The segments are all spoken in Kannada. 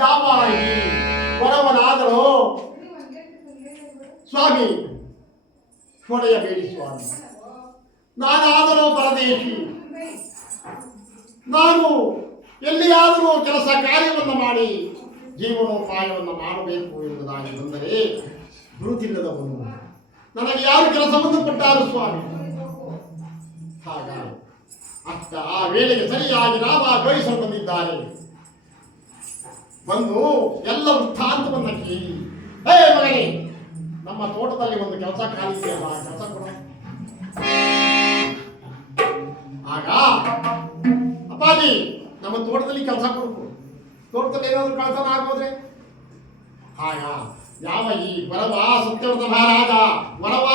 ಯಾವ ಬಡವನಾದರೂ ಸ್ವಾಮಿ ಹೊಡೆಯಬೇಡಿ ಸ್ವಾಮಿ. ನಾನಾದರೂ ಪರದೇಶಿ, ನಾನು ಎಲ್ಲಿಯಾದರೂ ಕೆಲಸ ಕಾರ್ಯವನ್ನು ಮಾಡಿ ಜೀವನೋಪಾಯವನ್ನು ಮಾಡಬೇಕು ಎಂಬುದಾಗಿ ಬಂದರೆ ಗುರುತಿಲ್ಲದವನು ನನಗೆ ಯಾರು ಕೆಲಸವನ್ನು ಕೊಟ್ಟಾರು ಸ್ವಾಮಿ. ಹಾಗಾಗಿ ಅಷ್ಟ ಆ ವೇಳೆಗೆ ಸರಿಯಾಗಿ ರಾಮ ಜೋಯಿಸಲು ಬಂದಿದ್ದಾರೆ. ಬಂದು ಎಲ್ಲ ವೃತ್ತಾಂತವನ್ನು ಕೇಳಿ, ಹೇ ಮಗನೇ, ನಮ್ಮ ತೋಟದಲ್ಲಿ ಒಂದು ಕೆಲಸ ಖಾಲಿ ಇದೆಯಲ್ಲ, ಕೆಲಸ ಕೊಡ. ಆಗ ಅಪ್ಪಾಜಿ ನಮ್ಮ ತೋಟದಲ್ಲಿ ಕೆಲಸ ಕೊಡ್ಬೇಕು, ತೋಟದಲ್ಲಿ ಏನಾದರೂ ಕಳತನ ಆಗೋದ್ರೆ. ಆಗ ಯಾವ ಈ ವರವ ಸತ್ಯವ್ರತ ಮಹಾರಾಜ ವರವ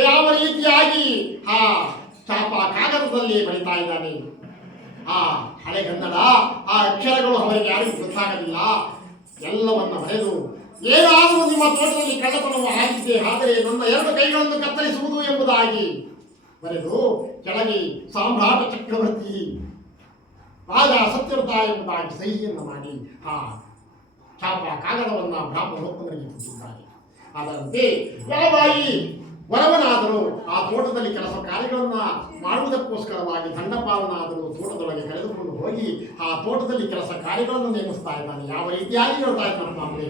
ಯಾವ ರೀತಿಯಾಗಿ ಚಾಪ ಕಾಗದದಲ್ಲಿ ಬರೀತಾ ಇದ್ದಾನೆ. ಆ ಹಳೆಗನ್ನಡ ಆ ಅಕ್ಷರಗಳು ಅವರಿಗೆ ಯಾರಿಗೂ ಗೊತ್ತಾಗಲಿಲ್ಲ. ಎಲ್ಲವನ್ನ ಬರೆದು ಏನಾದರೂ ನಿಮ್ಮ ತೋಟದಲ್ಲಿ ಕಳ್ಳತನವು ಆಗಿದೆ, ಆದರೆ ನನ್ನ 2 ಕೈಗಳನ್ನು ಕತ್ತರಿಸುವುದು ಎಂಬುದಾಗಿ ಬರೆದು ಕೆಳಗೆ ಸಾಮ್ರಾಟ ಚಕ್ರವರ್ತಿ ರಾಜ ಸತ್ಯವ್ರತ ಎಂಬುದಾಗಿ ಸಹಿಯನ್ನು ಮಾಡಿ ಆ ಚಾಪ ಕಾಗದವನ್ನು ಬ್ರಾಹ್ಮಣೋತ್ತಮರಿಗೆ ಕೊಟ್ಟಿದ್ದಾರೆ. ಅದರಂತೆ ಯಾವಾಗಿ ವರವನಾದರೂ ಆ ತೋಟದಲ್ಲಿ ಕೆಲಸ ಕಾರ್ಯಗಳನ್ನು ಮಾಡುವುದಕ್ಕೋಸ್ಕರವಾಗಿ ದಂಡಪಾಲನಾದರೂ ತೋಟದೊಳಗೆ ಕರೆದುಕೊಂಡು ಹೋಗಿ ಆ ತೋಟದಲ್ಲಿ ಕೆಲಸ ಕಾರ್ಯಗಳನ್ನು ನೇಮಿಸ್ತಾ ಇದ್ದಾನೆ. ಯಾವ ರೀತಿಯಾಗಿ ಹೇಳ್ತಾ ಇದ್ದಾನೆ ಮಾಮೂಲಿ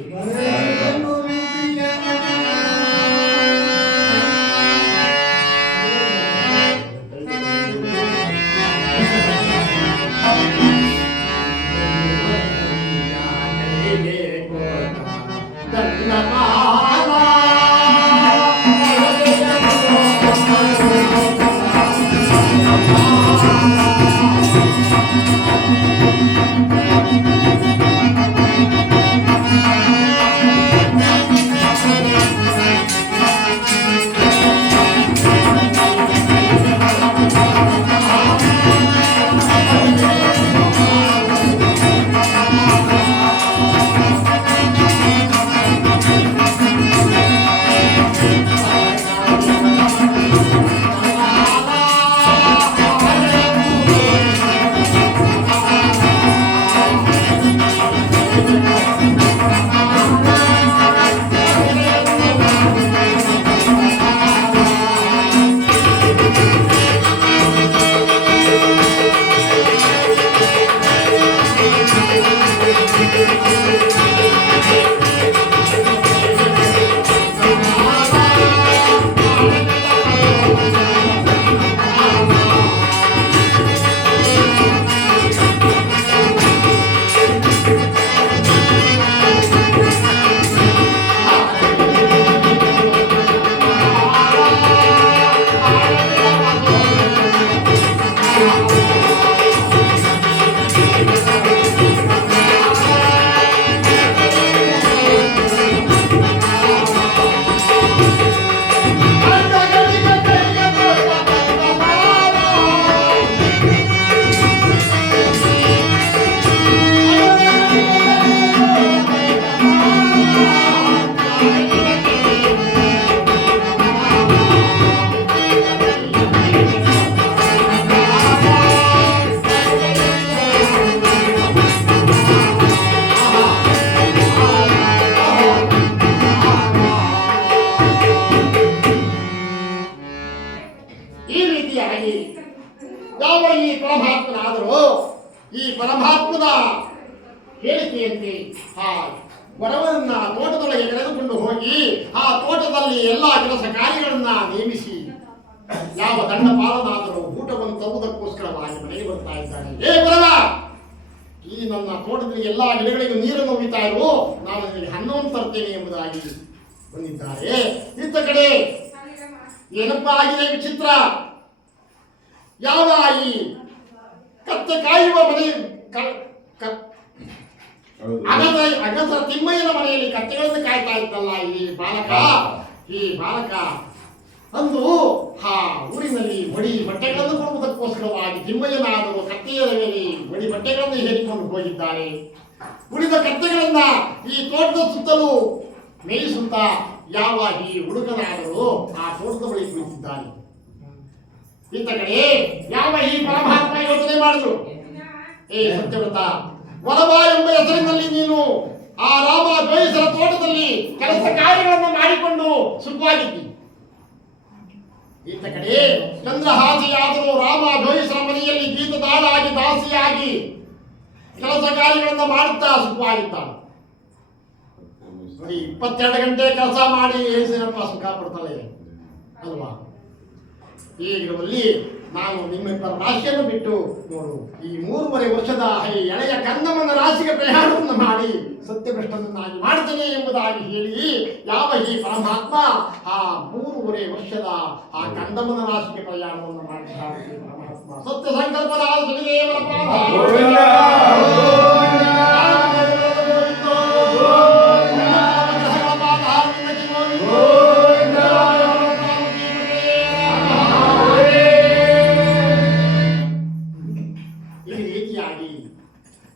ಯಾವ ಈ ಪರಮಾತ್ಮನಾದರೂ ಈ ಪರಮಾತ್ಮನ ಹೇಳಿಕೆಯಂತೆ ಆ ವರವನ್ನ ತೋಟದೊಳಗೆ ಕರೆದುಕೊಂಡು ಹೋಗಿ ಆ ತೋಟದಲ್ಲಿ ಎಲ್ಲ ಕೆಲಸ ಕಾರ್ಯಗಳನ್ನ ನೇಮಿಸಿ ಯಾವ ದಂಡಪಾಲನಾದರೂ ಊಟವನ್ನು ತರುವುದಕ್ಕೋಸ್ಕರವಾಗಿ ಮನೆಗೆ ಬರ್ತಾ ಇದ್ದಾನೆ. ಏ ವರವ, ಈ ನನ್ನ ತೋಟದಲ್ಲಿ ಎಲ್ಲಾ ಗಿಡಗಳಿಗೂ ನೀರನ್ನು ಒಯ್ತಾ ಇರು, ನಾನು ನಿನಗೆ ಹಣ್ಣವನ್ನು ತರ್ತೇನೆ ಎಂಬುದಾಗಿ ಬಂದಿದ್ದಾರೆ. ಇತ್ತ ಕಡೆ ಏನಪ್ಪ ಆಗಿದೆ ವಿಚಿತ್ರ, ಯಾವ ಈ ಕತ್ತೆ ಕಾಯುವ ಮನೆ ಅಗಸ ತಿಮ್ಮಯ್ಯನ ಮನೆಯಲ್ಲಿ ಕತ್ತೆಗಳನ್ನು ಕಾಯ್ತಾ ಇದ್ದಲ್ಲ ಈ ಬಾಲಕ ಅಂದು ಊರಿನಲ್ಲಿ ಬಡಿ ಬಟ್ಟೆಗಳನ್ನು ಕೊಡುವುದಕ್ಕೋಸ್ಕರವಾಗಿ ತಿಮ್ಮಯ್ಯನಾದರೂ ಕತ್ತೆಯ ಮೇಲೆ ಬಡಿ ಬಟ್ಟೆಗಳನ್ನು ಹೇರಿಕೊಂಡು ಹೋಗಿದ್ದಾರೆ. ಉಳಿದ ಕತ್ತೆಗಳನ್ನ ಈ ತೋಟದ ಸುತ್ತಲೂ ಮೇಯಿಸುತ್ತಾ ಯಾವ ಈ ಹುಡುಗನಾದರೂ ಆ ತೋಟದ ಬಳಿ ಕುಳಿತಿದ್ದಾನೆ. ಇತ್ತ ಕಡೆ ಯಾವ ಈ ಪರಮಾತ್ಮ ಯೋಚನೆ ಮಾಡಿದ್ರು, ಏ ಸತ್ಯವ್ರತ, ವರವ ಎಂಬ ಹೆಸರಿನಲ್ಲಿ ನೀನು ಆ ರಾಮ ದ್ವೈಸರ ತೋಟದಲ್ಲಿ ಕೆಲಸ ಕಾರ್ಯಗಳನ್ನು ಮಾಡಿಕೊಂಡು ಸುಖವಾಗಿದ್ದಿ. ಈತ ಕಡೆ ಚಂದ್ರಹಾಸಿಯಾದರೂ ರಾಮ ದ್ವೈಸರ ಮನೆಯಲ್ಲಿ ಗೀತದಾಳಾಗಿ ದಾಸಿಯಾಗಿ ಕೆಲಸ ಕಾರ್ಯಗಳನ್ನು ಮಾಡುತ್ತಾ ಸುಖವಾಗಿದ್ದಾಳೆ. ನೋಡಿ, 22 ಗಂಟೆ ಕೆಲಸ ಮಾಡಿ ಏಸೇನಪ್ಪ ಸುಖ ಪಡ್ತಾಳೆ ಅಲ್ವಾ? ಈಗಿರುವಲ್ಲಿ ನಾನು ನಿಮ್ಮಿಬ್ಬರ ರಾಶಿಯನ್ನು ಬಿಟ್ಟು ನೋಡು, ಈ 3.5 ವರ್ಷದ ಎಳೆಯ ಕಂದಮ್ಮನ ರಾಶಿಗೆ ಪ್ರಯಾಣವನ್ನು ಮಾಡಿ ಸತ್ಯಭ್ರಷ್ಟನನ್ನಾಗಿ ಮಾಡ್ತೇನೆ ಎಂಬುದಾಗಿ ಹೇಳಿ ಯಾವ ಈ ಪರಮಾತ್ಮ ಆ 3.5 ವರ್ಷದ ಆ ಕಂದಮ್ಮನ ರಾಶಿಗೆ ಪ್ರಯಾಣವನ್ನು ಮಾಡಿದ್ದಾರೆ. ಪರಮಾತ್ಮ ಸತ್ಯ ಸಂಕಲ್ಪದ ಸುಖದೇವರ ಪಾದ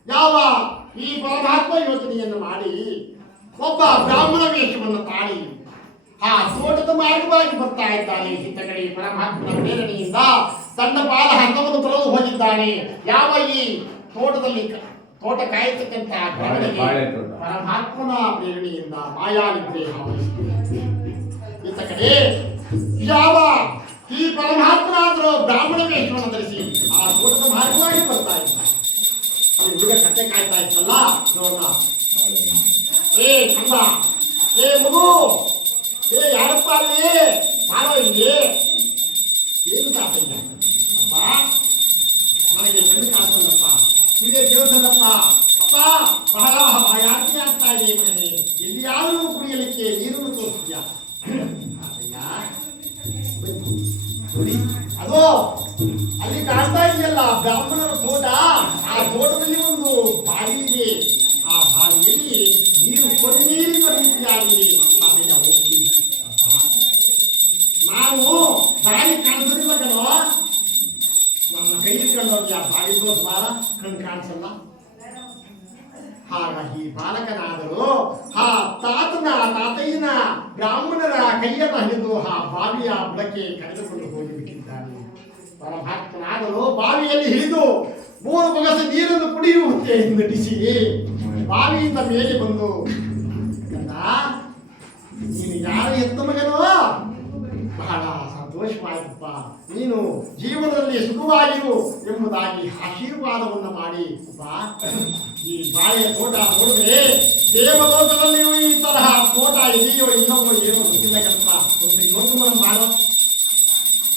ಯಾವ ಈ ಪರಮಾತ್ಮ ಯೋಚನೆಯನ್ನು ಮಾಡಿ ಒಬ್ಬ ಬ್ರಾಹ್ಮಣ ವೇಷವನ್ನು ತಾಳಿ ಆ ತೋಟದ ಮಾರ್ಗವಾಗಿ ಬರ್ತಾ ಇದ್ದಾನೆ. ಹಿತಕಡೆ ಪರಮಾತ್ಮನ ಪ್ರೇರಣೆಯಿಂದ ತನ್ನ ಪಾದ ಹಂತವನ್ನು ತೊಳೆದು ಹೋಗಿದ್ದಾನೆ. ಯಾವ ಈ ತೋಟದಲ್ಲಿ ತೋಟ ಕಾಯತಕ್ಕಂತ ಪರಮಾತ್ಮನ ಪ್ರೇರಣೆಯಿಂದ ಮಾಯಾನಿದ್ರೆ ಈತ ಕಡೆ ಯಾವ ಈ ಪರಮಾತ್ಮನಾದರೂ ಬ್ರಾಹ್ಮಣ ವೇಷವನ್ನು ಧರಿಸಿ ಆ ತೋಟದ ಮಾರ್ಗವಾಗಿ ಬರ್ತಾ ಇದ್ದಾನೆ. ಹುಡುಗ ಕತ್ತೆ ಕಾಯ್ತಾ ಇತ್ತಲ್ಲ ನೋಡ, ಏ ಕಂದ, ಏ ಮಗು, ಏ ಯಾರಪ್ಪ ಅಲ್ಲಿ ಬಾರೋ ಇಲ್ಲಿ, ಏನು ತಾತಯ್ಯ ಅಪ್ಪ, ನನಗೆ ಕಣ್ಣು ಕಾಣಿಸಲ್ಲಪ್ಪ, ಕಿವಿಯ ಕೇಳಿಸಲ್ಲಪ್ಪ ಅಪ್ಪ, ಬಹಳ ಯಾಕೆ ಆಗ್ತಾ ಇದೆ ಮಗನೇ, ಎಲ್ಲಿಯಾದರೂ ಕುಡಿಯಲಿಕ್ಕೆ ನೀರನ್ನು ತೋರಿಸ್ತೀಯ ತಾತಯ್ಯ? ನೋಡಿ ಅದು ಅಲ್ಲಿ ಕಾಣ್ತಾ ಇದೆಯಲ್ಲ ಬ್ರಾಹ್ಮಣರ ತೋಟ, ಆ ತೋಟದಲ್ಲಿ ಒಂದು ಬಾವಿ ಇದೆ. ಆ ಬಾವಿಯಲ್ಲಿ ನೀರು ನೀರಿನ ರೀತಿಯಾಗಿದೆ. ತಾತಯ್ಯ ಹೋಗಿ, ನಾನು ದಾರಿ ಕಾಣಿಸೋದಿಲ್ಲ ಕಣೋ, ನನ್ನ ಕೈ ಇಟ್ಕೊಂಡವ್ರಿಗೆ ಆ ಬಾವಿ ತೋರಿಸ್ಬಾರ, ಕಣ್ಣು ಕಾಣಿಸಲ್ಲ. ಹಾಗಾಗಿ ಬಾಲಕನಾದರೂ ಆ ತಾತಯ್ಯನ ಬ್ರಾಹ್ಮಣರ ಕೈಯನ್ನು ಹಿಡಿದು ಆ ಬಾವಿಯ ಬುಡಕ್ಕೆ ಕರೆದುಕೊಂಡು ಹೋಗಿಬಿಟ್ಟಿದ್ದಾನೆ. ಪರಮಾತ್ಮನಾದರೂ ಬಾವಿಯಲ್ಲಿ ಹಿಡಿದು 3 ಬಗಸ ನೀರನ್ನು ಕುಡಿಯುವಂತೆ ನಟಿಸಿ ಬಾವಿಯಿಂದ ಮೇಲೆ ಬಂದು, ನೀನು ಯಾರ ಎತ್ತ ಮಗನೋ, ಬಹಳ ಸಂತೋಷವಾಯಿತಪ್ಪ, ನೀನು ಜೀವನದಲ್ಲಿ ಸುಖವಾಗಿರು ಎಂಬುದಾಗಿ ಆಶೀರ್ವಾದವನ್ನು ಮಾಡಿ, ಈ ಬಾಳೆಯ ತೋಟ ನೋಡಿದ್ರೆ ದೇವಲೋಕದಲ್ಲಿಯೂ ಈ ತರಹ ತೋಟ ಇದೆಯೋ ಇಲ್ಲವೋ ಏನೋ ಗೊತ್ತಿಲ್ಲ ಕಲ್ಪ, ಒಂದು ಯೋಚನೆ ಮಾಡೋ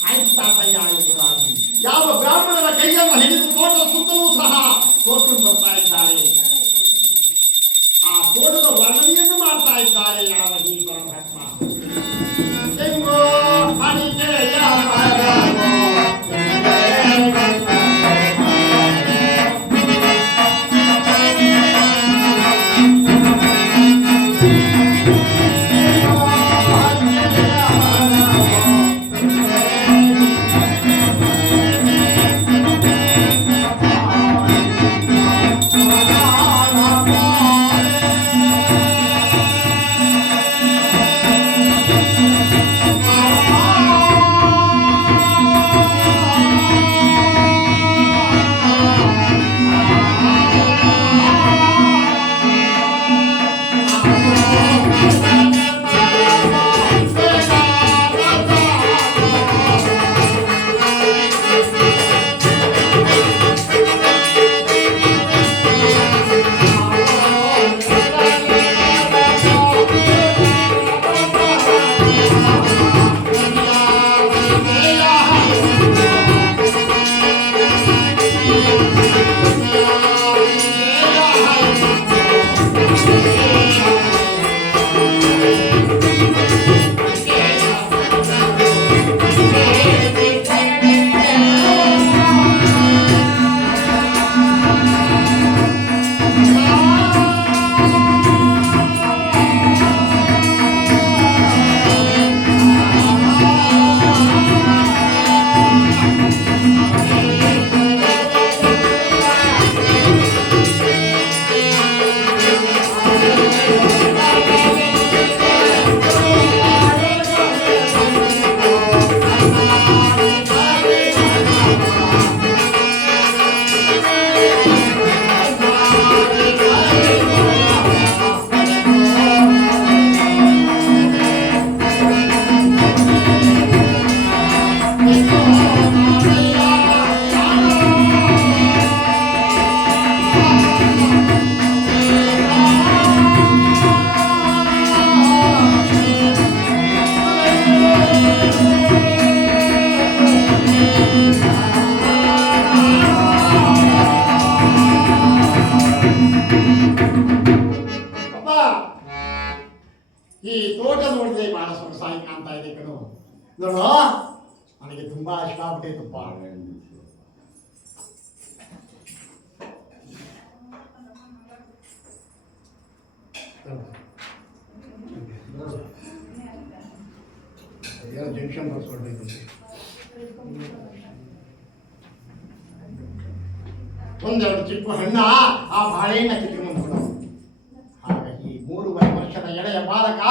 ಆಯ್ತು ತಾತಯ್ಯ ಎಂಬುದಾಗಿ ಯಾವ ಬ್ರಾಹ್ಮಣರ ಕೈಯನ್ನು ಹಿಡಿದು ತೋಟದ ಸುತ್ತಲೂ ಸಹ ತೋರ್ಕೊಂಡು ಬರ್ತಾ ಇದ್ದಾರೆ. ಆ ತೋಟದ ವರ್ಣನೆಯನ್ನು ಮಾಡ್ತಾ ಇದ್ದಾರೆ ಯಾವ ಈ ಪರಮಾತ್ಮ. ತೆಂಗೋ ಅಡಿಕೆಯ ನೋಡು, ನನಗೆ ತುಂಬಾ ಇಷ್ಟ ಆಗ್ಬಿಟ್ಟೈತಪ್ಪ. ಏನೋ ಜಂಕ್ಷನ್ ಬರ್ಸ್ಕೊಳ್ಬೇಕು. ಒಂದೆರಡು ಚಿಕ್ಕ ಹಣ್ಣ ಆ ಬಾಳೆಹಣ್ಣ ಕಿತ್ಕೊಂಡು ಹಾಗಾಗಿ 3 ವರ್ಷದ ಎಳೆಯ ಬಾಲಕ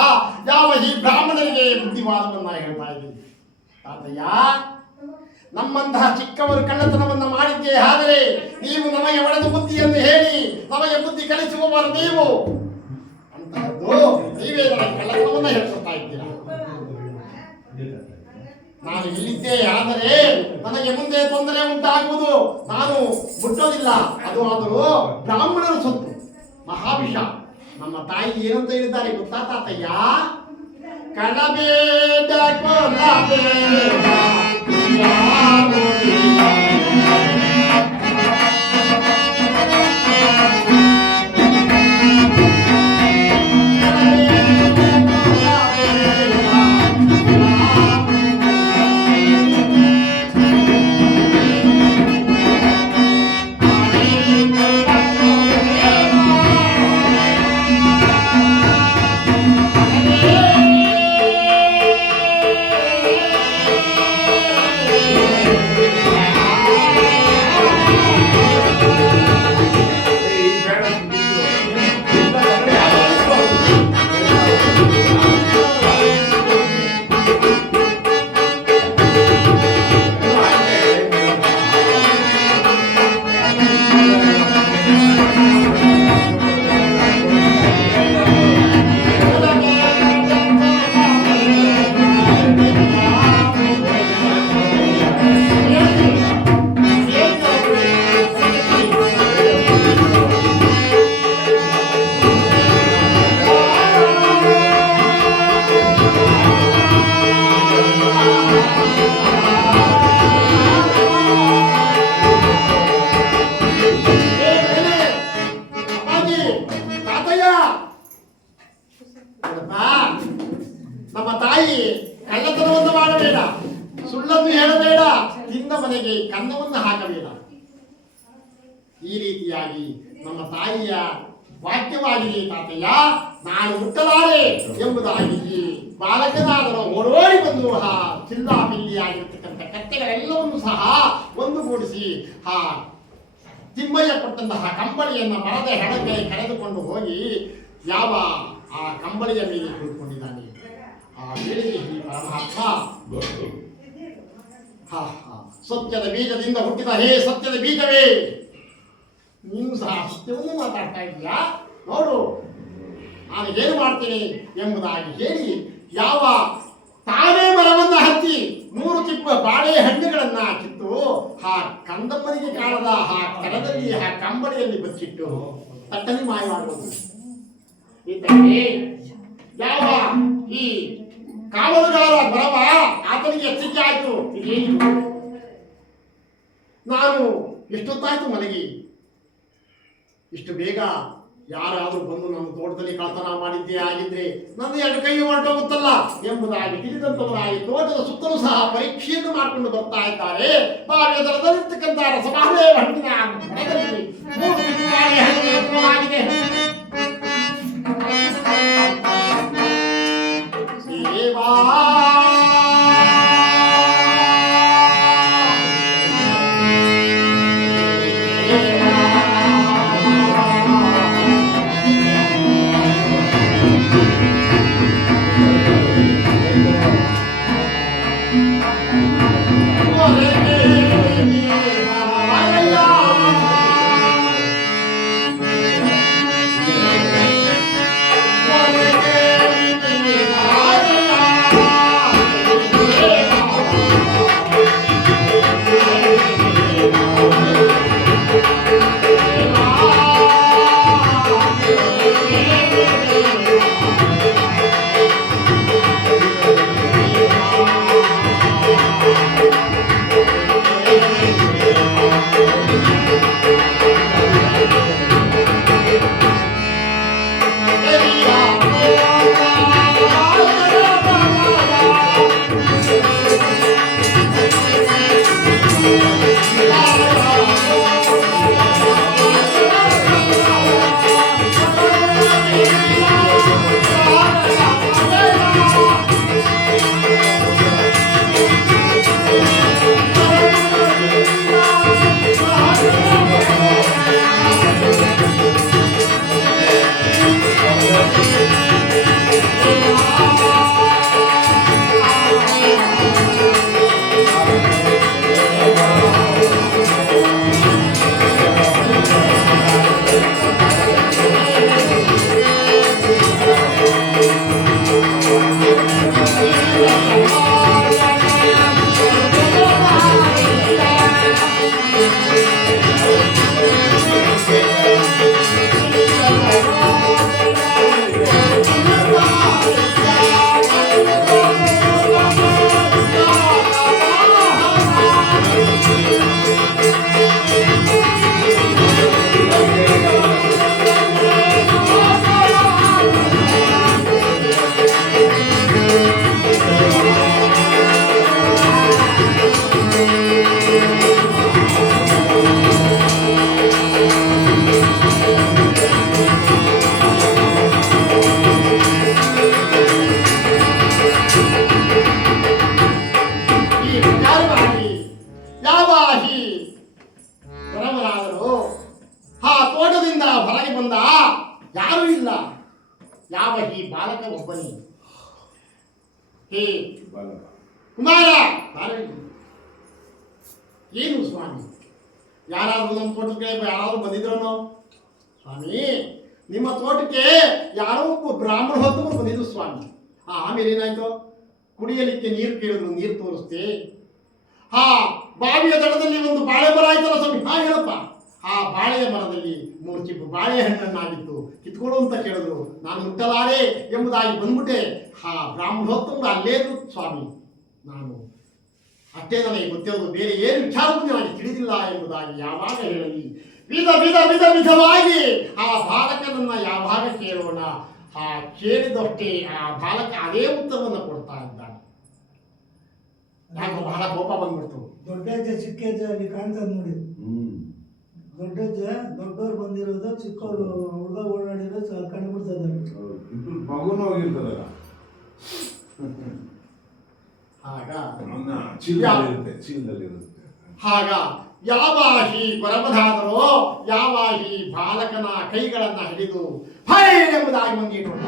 ಯಾವ ಈ ಬ್ರಾಹ್ಮಣರಿಗೆ ಬುದ್ಧಿವಾದವನ್ನ ಹೇಳ್ತಾ ಇದ್ದೀನಿ. ತಾತಯ್ಯ, ನಮ್ಮಂತಹ ಚಿಕ್ಕವರು ಕಳ್ಳತನವನ್ನ ಮಾಡಿದ್ದೇ ಆದರೆ ನೀವು ನಮಗೆ ಒಡೆದು ಬುದ್ಧಿಯನ್ನು ಹೇಳಿ ನಮಗೆ ಬುದ್ಧಿ ಕಲಿಸುವವರು ನೀವು ಅಂತಹದ್ದು ನೀವೇ ನನಗೆ ಕಳ್ಳತನವನ್ನ ಹೇಳ್ಕೊಡ್ತಾ ಇದ್ದೀರಾ. ನಾನು ಇಲ್ಲಿದ್ದೇ ಆದರೆ ನನಗೆ ಮುಂದೆ ತೊಂದರೆ ಉಂಟಾಗುವುದು. ನಾನು ಮುಟ್ಟೋದಿಲ್ಲ. ಅದು ಆದರೂ ಬ್ರಾಹ್ಮಣರ ಸೊತ್ತು, ಮಹಾವಿಷ. ನಮ್ಮ ತಾಯಿ ಏನಂತ ಹೇಳಿದ್ದಾರೆ ಗೊತ್ತಾ ತಾತಯ್ಯ? ಕಳಬೇಡ ಕೊಲ್ಲಬೇಡ ನಮ್ಮ ತಾಯಿ ಕಳ್ಳತನವನ್ನು ಮಾಡಬೇಡ, ಸುಳ್ಳನ್ನು ಹೇಳಬೇಡ, ತಿಂದ ಮನೆಗೆ ಕನ್ನವನ್ನು ಹಾಕಬೇಡ. ಈ ರೀತಿಯಾಗಿ ನಮ್ಮ ತಾಯಿಯ ವಾಕ್ಯವಾಗಿದೆ ತಾತಯ್ಯ. ನಾನು ಮುಟ್ಟಲಾರೆ ಎಂಬುದಾಗಿ ಬಾಲಕನಾದನು ಓಡೋಡಿ ಬಂದು ಚಿಲ್ಲಾಪಿಲ್ಲಿಯಾಗಿರ್ತಕ್ಕಂಥ ಕತ್ತೆಗಳೆಲ್ಲವನ್ನು ಸಹ ಒಂದುಗೂಡಿಸಿ ತಿಮ್ಮಯ್ಯ ಕೊಟ್ಟಂತಹ ಕಂಬಳಿಯನ್ನು ಮರದ ಹೆಡಗೆ ಕರೆದುಕೊಂಡು ಹೋಗಿ ಯಾವ ಆ ಕಂಬಳಿಯ ಮೇಲೆ ಕುಳಿತುಕೊಂಡಿದ್ದಾನೆ. ಆ ವೇಳೆಗೆ ಈ ಪರಮಾತ್ಮ ಸತ್ಯದ ಬೀಜದಿಂದ ಹುಟ್ಟಿದ ಹೇ ಸತ್ಯದ ಬೀಜವೇ, ನೀನು ಸಹ ಸತ್ಯವನ್ನೇ ಮಾತಾಡ್ತಾ ಇದೀಯಾ, ನೋಡು ನಾನು ಏನು ಮಾಡ್ತೇನೆ ಎಂಬುದಾಗಿ ಹೇಳಿ ಯಾವ ತಾನೇ ಮರವನ್ನು ಹತ್ತಿ 3 ಚಿಕ್ಕ ಬಾಳೆ ಹಣ್ಣುಗಳನ್ನ ಕಿತ್ತು ಕಂದಮ್ಮನಿಗೆ ಕಾಣದ ಕಡದಲ್ಲಿ ಕಂಬಳಿಯಲ್ಲಿ ಬಚ್ಚಿಟ್ಟು ತಟ್ಟನೆ ಮಾಯ ಮಾಡುವುದು. ಯಾವ ಈ ಕಾವಲುಗಾರ ಬರವ ಆತನಿಗೆ ಎಚ್ಚರಿಕೆ ಆಯ್ತು. ಇದೇನು ನಾನು ಎಷ್ಟೊತ್ತಾಯ್ತು ಮನೆಗೆ, ಇಷ್ಟು ಬೇಗ ಯಾರಾದರೂ ಬಂದು ನಮ್ಮ ತೋಟದಲ್ಲಿ ಕಳ್ತನ ಮಾಡಿದ್ದೇ ಆಗಿದ್ರೆ ನನ್ನ 2 ಕೈ ಹೊರಟೋಗುತ್ತಲ್ಲ ಎಂಬುದಾಗಿ ತಿಳಿದಂತವರಾಗಿ ತೋಟದ ಸುತ್ತಲೂ ಸಹ ಪರೀಕ್ಷೆಯನ್ನು ಮಾಡಿಕೊಂಡು ಬರ್ತಾ ಇದ್ದಾರೆ. ಬಾಲ್ಯದಲ್ಲಿರ್ತಕ್ಕಂಥ ರಸಬಾಳೆ ಹಣ್ಣಿನ ಮರದಲ್ಲಿ 3 ಬಾಳೆ ಹಣ್ಣು ಆಗಿದೆ. ತಿಳಿದಿಲ್ಲ. ಯಾವ ಈ ಬಾಲಕ ಒಬ್ಬನೇ. ಹೇ ಕುಮಾರ, ಏನು ಸ್ವಾಮಿ, ಯಾರಾದರೂ ನಮ್ಮ ತೋಟಕ್ಕೆ ಯಾರಾದರೂ ಬಂದಿದ್ರನೋ? ಸ್ವಾಮಿ, ನಿಮ್ಮ ತೋಟಕ್ಕೆ ಯಾರೋ ಒಬ್ಬ ಬ್ರಾಹ್ಮಣ ಹೊತ್ತು ಬಂದಿದ್ರು ಸ್ವಾಮಿ. ಆಮೇಲೆ ಏನಾಯ್ತು? ಕುಡಿಯಲಿಕ್ಕೆ ನೀರು ಕೇಳಿದ್ರು, ನೀರು ತೋರಿಸ್ತೆ. ಬಾವಿಯ ದಡದಲ್ಲಿ ಒಂದು ಬಾಳೆ ಮರ ಆಯ್ತಲ್ಲ ಸ್ವಾಮಿ. ಹೇಳಪ್ಪ. ಆ ಬಾಳೆಯ ಮರದಲ್ಲಿ 3 ಚಿಪ್ಪು ಬಾಳೆಹಣ್ಣನ್ನಾಗಿತ್ತು, ಕಿತ್ಕೊಡು ಅಂತ ಕೇಳಿದ್ರು. ನಾನು ಮುಟ್ಟಲಾರೆ ಎಂಬುದಾಗಿ ಬಂದ್ಬಿಟ್ಟೆ. ಬ್ರಾಹ್ಮಣ ಹೊತ್ತು ಅಲ್ಲೇ ಸ್ವಾಮಿ. ನಾನು ಅಷ್ಟೇ ನನಗೆ ಗೊತ್ತಿರೋದು, ಬೇರೆ ಏನು ವಿಚಾರವೂ ನನಗೆ ತಿಳಿದಿಲ್ಲ ಎಂಬುದಾಗಿ ಯಾವಾಗ ಹೇಳಲಿ? ವಿಧವಾಗಿ ಆ ಬಾಲಕನನ್ನ ಯಾವಾಗ ಕೇಳೋಣ? ಕೇಳಿದಷ್ಟೇ ಆ ಬಾಲಕ ಅದೇ ಉತ್ತರವನ್ನು ಕೊಡ್ತಾ ಇದ್ದಾನೆ. ಯಾಕೋ ಬಹಳ ಕೋಪ ಬಂದ್ಬಿಡ್ತು. ದೊಡ್ಡಜ್ಜ ಚಿಕ್ಕಜ್ಜ ಅಲ್ಲಿ ಕಾಣ್ತದೆ ನೋಡಿ. ದೊಡ್ಡಜ್ಜ ದೊಡ್ಡವ್ರು ಬಂದಿರೋದು, ಚಿಕ್ಕವರು ಹುಡುಗ ಓಡಾಡಿರೋದು ಕಂಡುಬಿಡ್ತದೆ. ಮಗುನ ಹೋಗಿರ್ತದಲ್ಲ, ಆಗ ಯಾವ ಈ ಬರಬದಾದರೋ ಯಾವ ಈ ಬಾಲಕನ ಕೈಗಳನ್ನ ಹಿಡಿದು ಭಯ ಎಂಬುದಾಗಿ ಮುಂದಿಟ್ಟುಕೊಂಡ.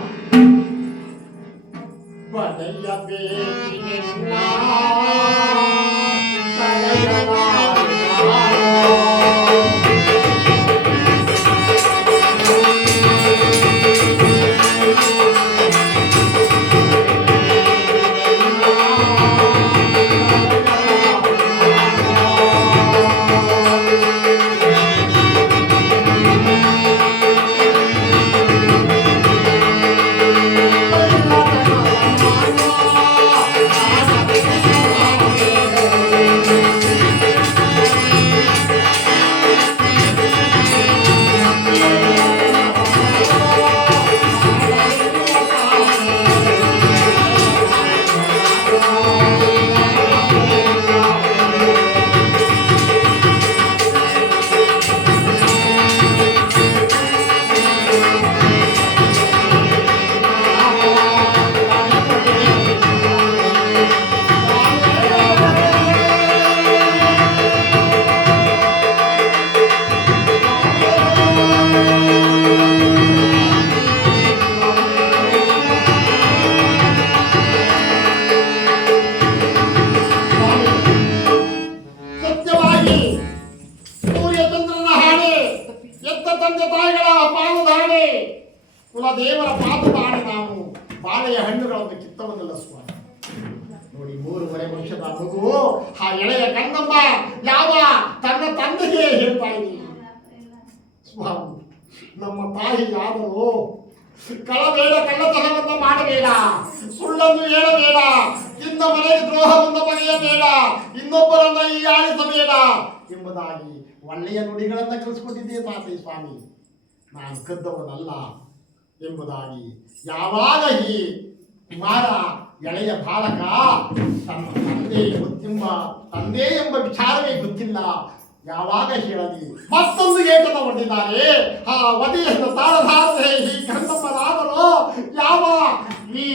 ಕುಲದೇವರ ಪಾದದಾಡಿ ನಾವು ಬಾಳೆಯ ಹಣ್ಣುಗಳನ್ನು ಕಿತ್ತವನ್ನಲ್ಲ ಸ್ವಾಮಿ. ನೋಡಿ, 3.5 ವರ್ಷದ ಮಗು, ಆ ಎಳೆಯ ಕಣ್ಣಮ್ಮ ಯಾವ ತನ್ನ ತಂದೆಗೆ ಹೇಳ್ತಾ ಇದ್ದೀನಿ, ಸ್ವಾಮಿ, ನಮ್ಮ ತಾಯಿ ಯಾರು? ಕಳಬೇಡ, ಕಳ್ಳತನವನ್ನು ಮಾಡಬೇಡ, ಸುಳ್ಳನ್ನು ಹೇಳಬೇಡ, ಇನ್ನ ಮನೆಗೆ ದ್ರೋಹವನ್ನು ಬಗೆಯಬೇಡ, ಇನ್ನೊಬ್ಬರನ್ನ ಈ ಆಳಿಸಬೇಡ ಎಂಬುದಾಗಿ ಒಳ್ಳೆಯ ನುಡಿಗಳನ್ನ ಕಲಿಸ್ಕೊಟ್ಟಿದ್ದೆ ತಾತಿ ಸ್ವಾಮಿ. ನಾನು ಕದ್ದವನಲ್ಲ ಎಂಬುದಾಗಿ ಯಾವಾಗ ಈ ಕುಮಾರ ಎಳೆಯ ಬಾಲಕ ತನ್ನ ತಂದೆ ಎಂಬ ವಿಚಾರವೇ ಗೊತ್ತಿಲ್ಲ ಯಾವಾಗ ಹೇಳಲಿ ಮತ್ತೊಂದು ಏಟನ್ನು ಹೊಡೆದಿದ್ದಾರೆ. ಆ ವದಿಯನ್ನು ತಾಳದಾರದೆ ಈ ಕಣ್ಣಮ್ಮನಾದರೂ ಯಾವ ಈ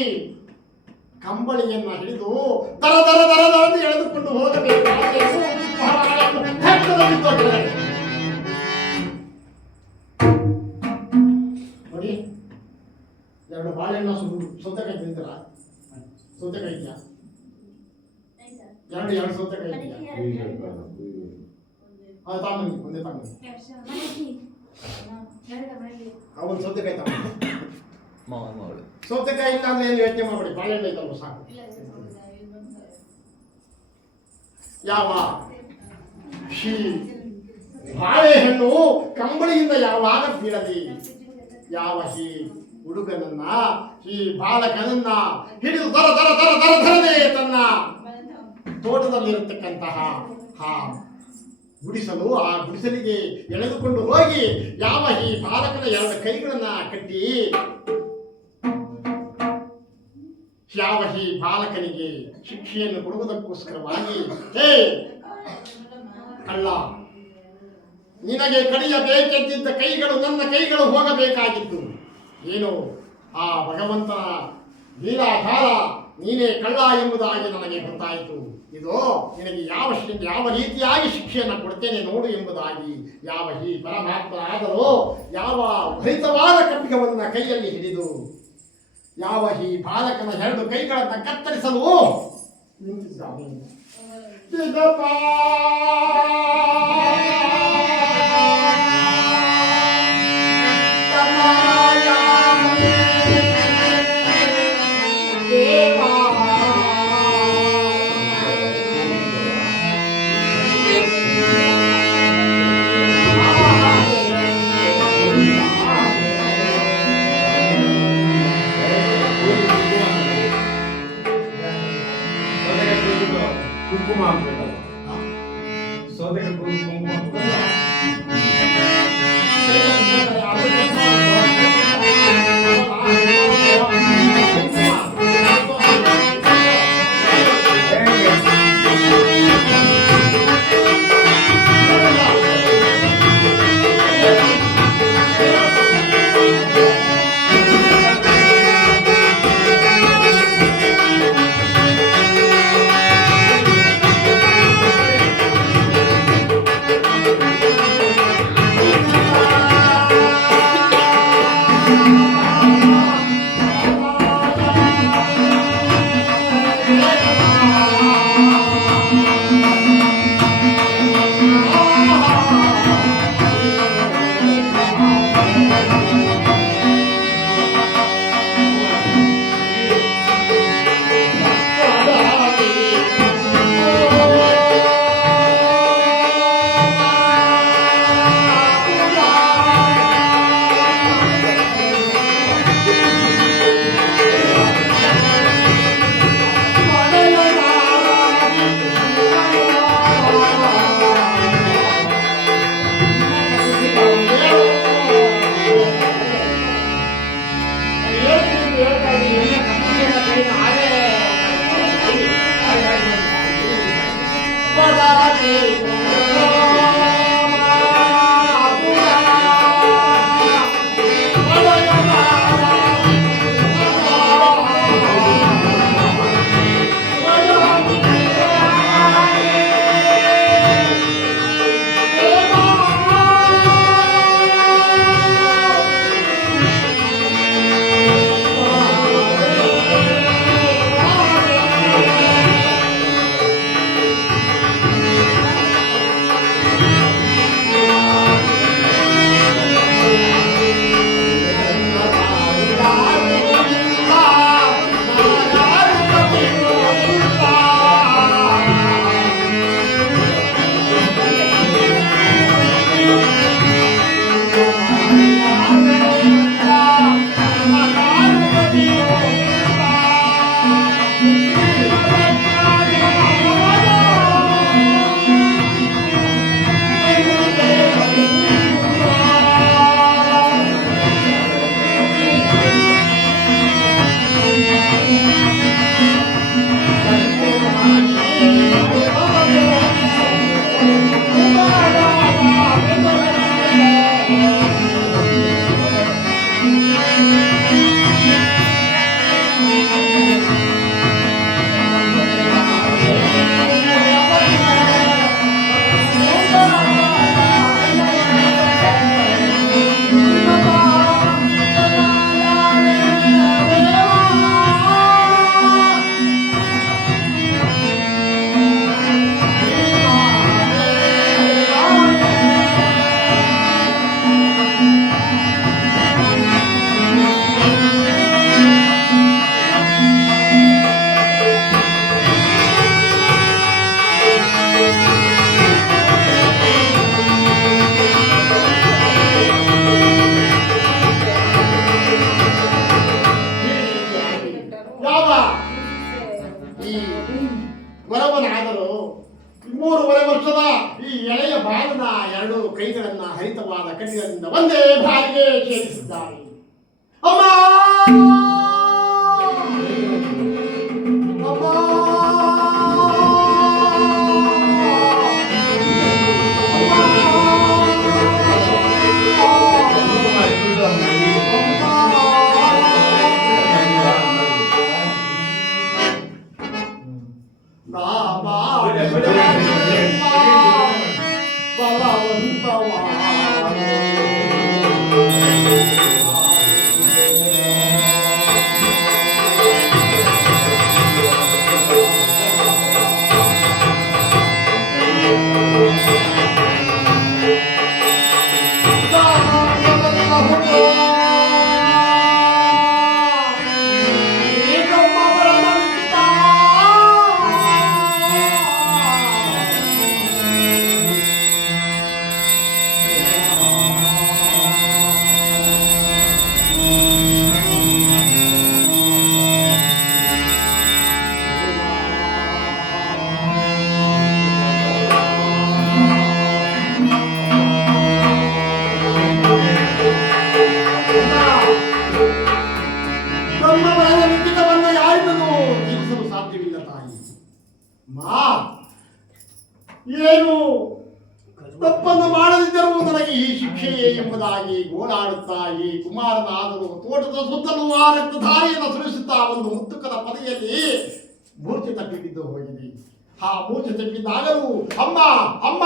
ಕಂಬಳಿಯನ್ನ ಹಿಡಿದು ದರ ದರ ದರ ದರ ಎಳೆದುಕೊಂಡು ಹೋಗಬೇಕಾದರೆ ನೋಡಿ, 2 ಬಾಳೆಹಣ್ಣು ಸೌತೆಕಾಯಿ ತಿಂತೀರ? ಸೌತೆಕಾಯಿ ಇದೆಯಾ? 2 ಸೌತೆಕಾಯಿ ಇದೆಯಾ? ತಾಮನಿ ಒಂದೇ ತಾಮನಿ ಅವನು ಸೌತೆಕಾಯಿ ತಗೊಂಡು ಸೌತೆಕಾಯಿ ಇಲ್ಲ ಅಂದ್ರೆ ಏನು ಯೋಚನೆ ಮಾಡಬೇಡಿ, ಬಾಳೆಹಣ್ಣು ಐತಲ್ವ ಸಾಕು. ಯಾವ ಬಾಳೆಹಣ್ಣು ಕಂಬಳಿಯಿಂದ ಯಾವಾಗ ಬೀಳಲಿ, ಯಾವ ಈ ಹುಡುಗನನ್ನ ಈ ಬಾಲಕನನ್ನ ಹಿಡಿದು ದರ ದರ ದರ ದರ ದರದೆ ತನ್ನ ತೋಟದಲ್ಲಿರತಕ್ಕಂತಹ ಗುಡಿಸಲು ಆ ಗುಡಿಸಲಿಗೆ ಎಳೆದುಕೊಂಡು ಹೋಗಿ ಯಾವ ಈ ಬಾಲಕನ 2 ಕೈಗಳನ್ನ ಕಟ್ಟಿ ಯಾವ ಈ ಬಾಲಕನಿಗೆ ಶಿಕ್ಷೆಯನ್ನು ಕೊಡುವುದಕ್ಕೋಸ್ಕರವಾಗಿ, ಹೇ ಅಲ್ಲ, ನಿನಗೆ ಕಡಿಯಬೇಕೆಂದಿದ್ದ ಕೈಗಳು ನನ್ನ ಕೈಗಳು ಹೋಗಬೇಕಾಗಿತ್ತು. ಏನು ಆ ಭಗವಂತನ ಲೀಲಾಧಾರ, ನೀನೇ ಕಳ್ಳ ಎಂಬುದಾಗಿ ನನಗೆ ಗೊತ್ತಾಯಿತು. ಇದು ನಿನಗೆ ಯಾವ ರೀತಿಯಾಗಿ ಶಿಕ್ಷೆಯನ್ನು ಕೊಡ್ತೇನೆ ನೋಡು ಎಂಬುದಾಗಿ ಯಾವ ಈ ಪರಮಾತ್ಮ ಆದರೂ ಯಾವ ಭರಿತವಾದ ಖಡ್ಗವನ್ನು ಕೈಯಲ್ಲಿ ಹಿಡಿದು ಯಾವ ಈ ಬಾಲಕನ 2 ಕೈಗಳನ್ನು ಕತ್ತರಿಸಲು ನಿಂತಿದ್ದಾನೆ. ಕುಂಕುಮ ಹಾಕ್ಬೇಕಲ್ಲ, ಸೌದೆಗೆ ಕುಂಕುಮ ಹಾಕ್ಬೇಕಲ್ಲ. ವರವನಾದರೂ 3.5 ವರ್ಷದ ಈ ಎಳೆಯ ಬಾಲನ 2 ಕೈಗಳನ್ನ ಹರಿತವಾದ ಕಣ್ಣಿನಿಂದ ಒಂದೇ ಬಾರಿಗೆ ಛೇದಿಸಿದ್ದಾರೆ. ಅಮ್ಮ Baba ನಮ್ಮ ಮನೆಯ ನಿಂದಿತವನ್ನು ಯಾರಿಂದಲೂ ತೀರಿಸಲು ಸಾಧ್ಯವಿಲ್ಲ ತಾಯಿ. ಮಾ ಏನು ತಪ್ಪನ್ನು ಮಾಡದಿದ್ದರೂ ನನಗೆ ಈ ಶಿಕ್ಷೆಯೇ ಎಂಬುದಾಗಿ ಗೋಳಾಡುತ್ತಾ ಈ ಕುಮಾರನಾದರೂ ತೋಟದ ಸುತ್ತಲೂ ಆ ರಕ್ತಧಾರಿಯನ್ನು ಸುರಿಸುತ್ತಾ ಒಂದು ಮುತ್ತುಕದ ಪದೆಯಲ್ಲಿ ಮೂರ್ಛೆ ತಪ್ಪಿ ಬಿದ್ದು ಹೋಗಿದೆ. ಆ ಮೂರ್ಛೆ ತಪ್ಪಿದ್ದಾಗಲೂ ಅಮ್ಮ ಅಮ್ಮ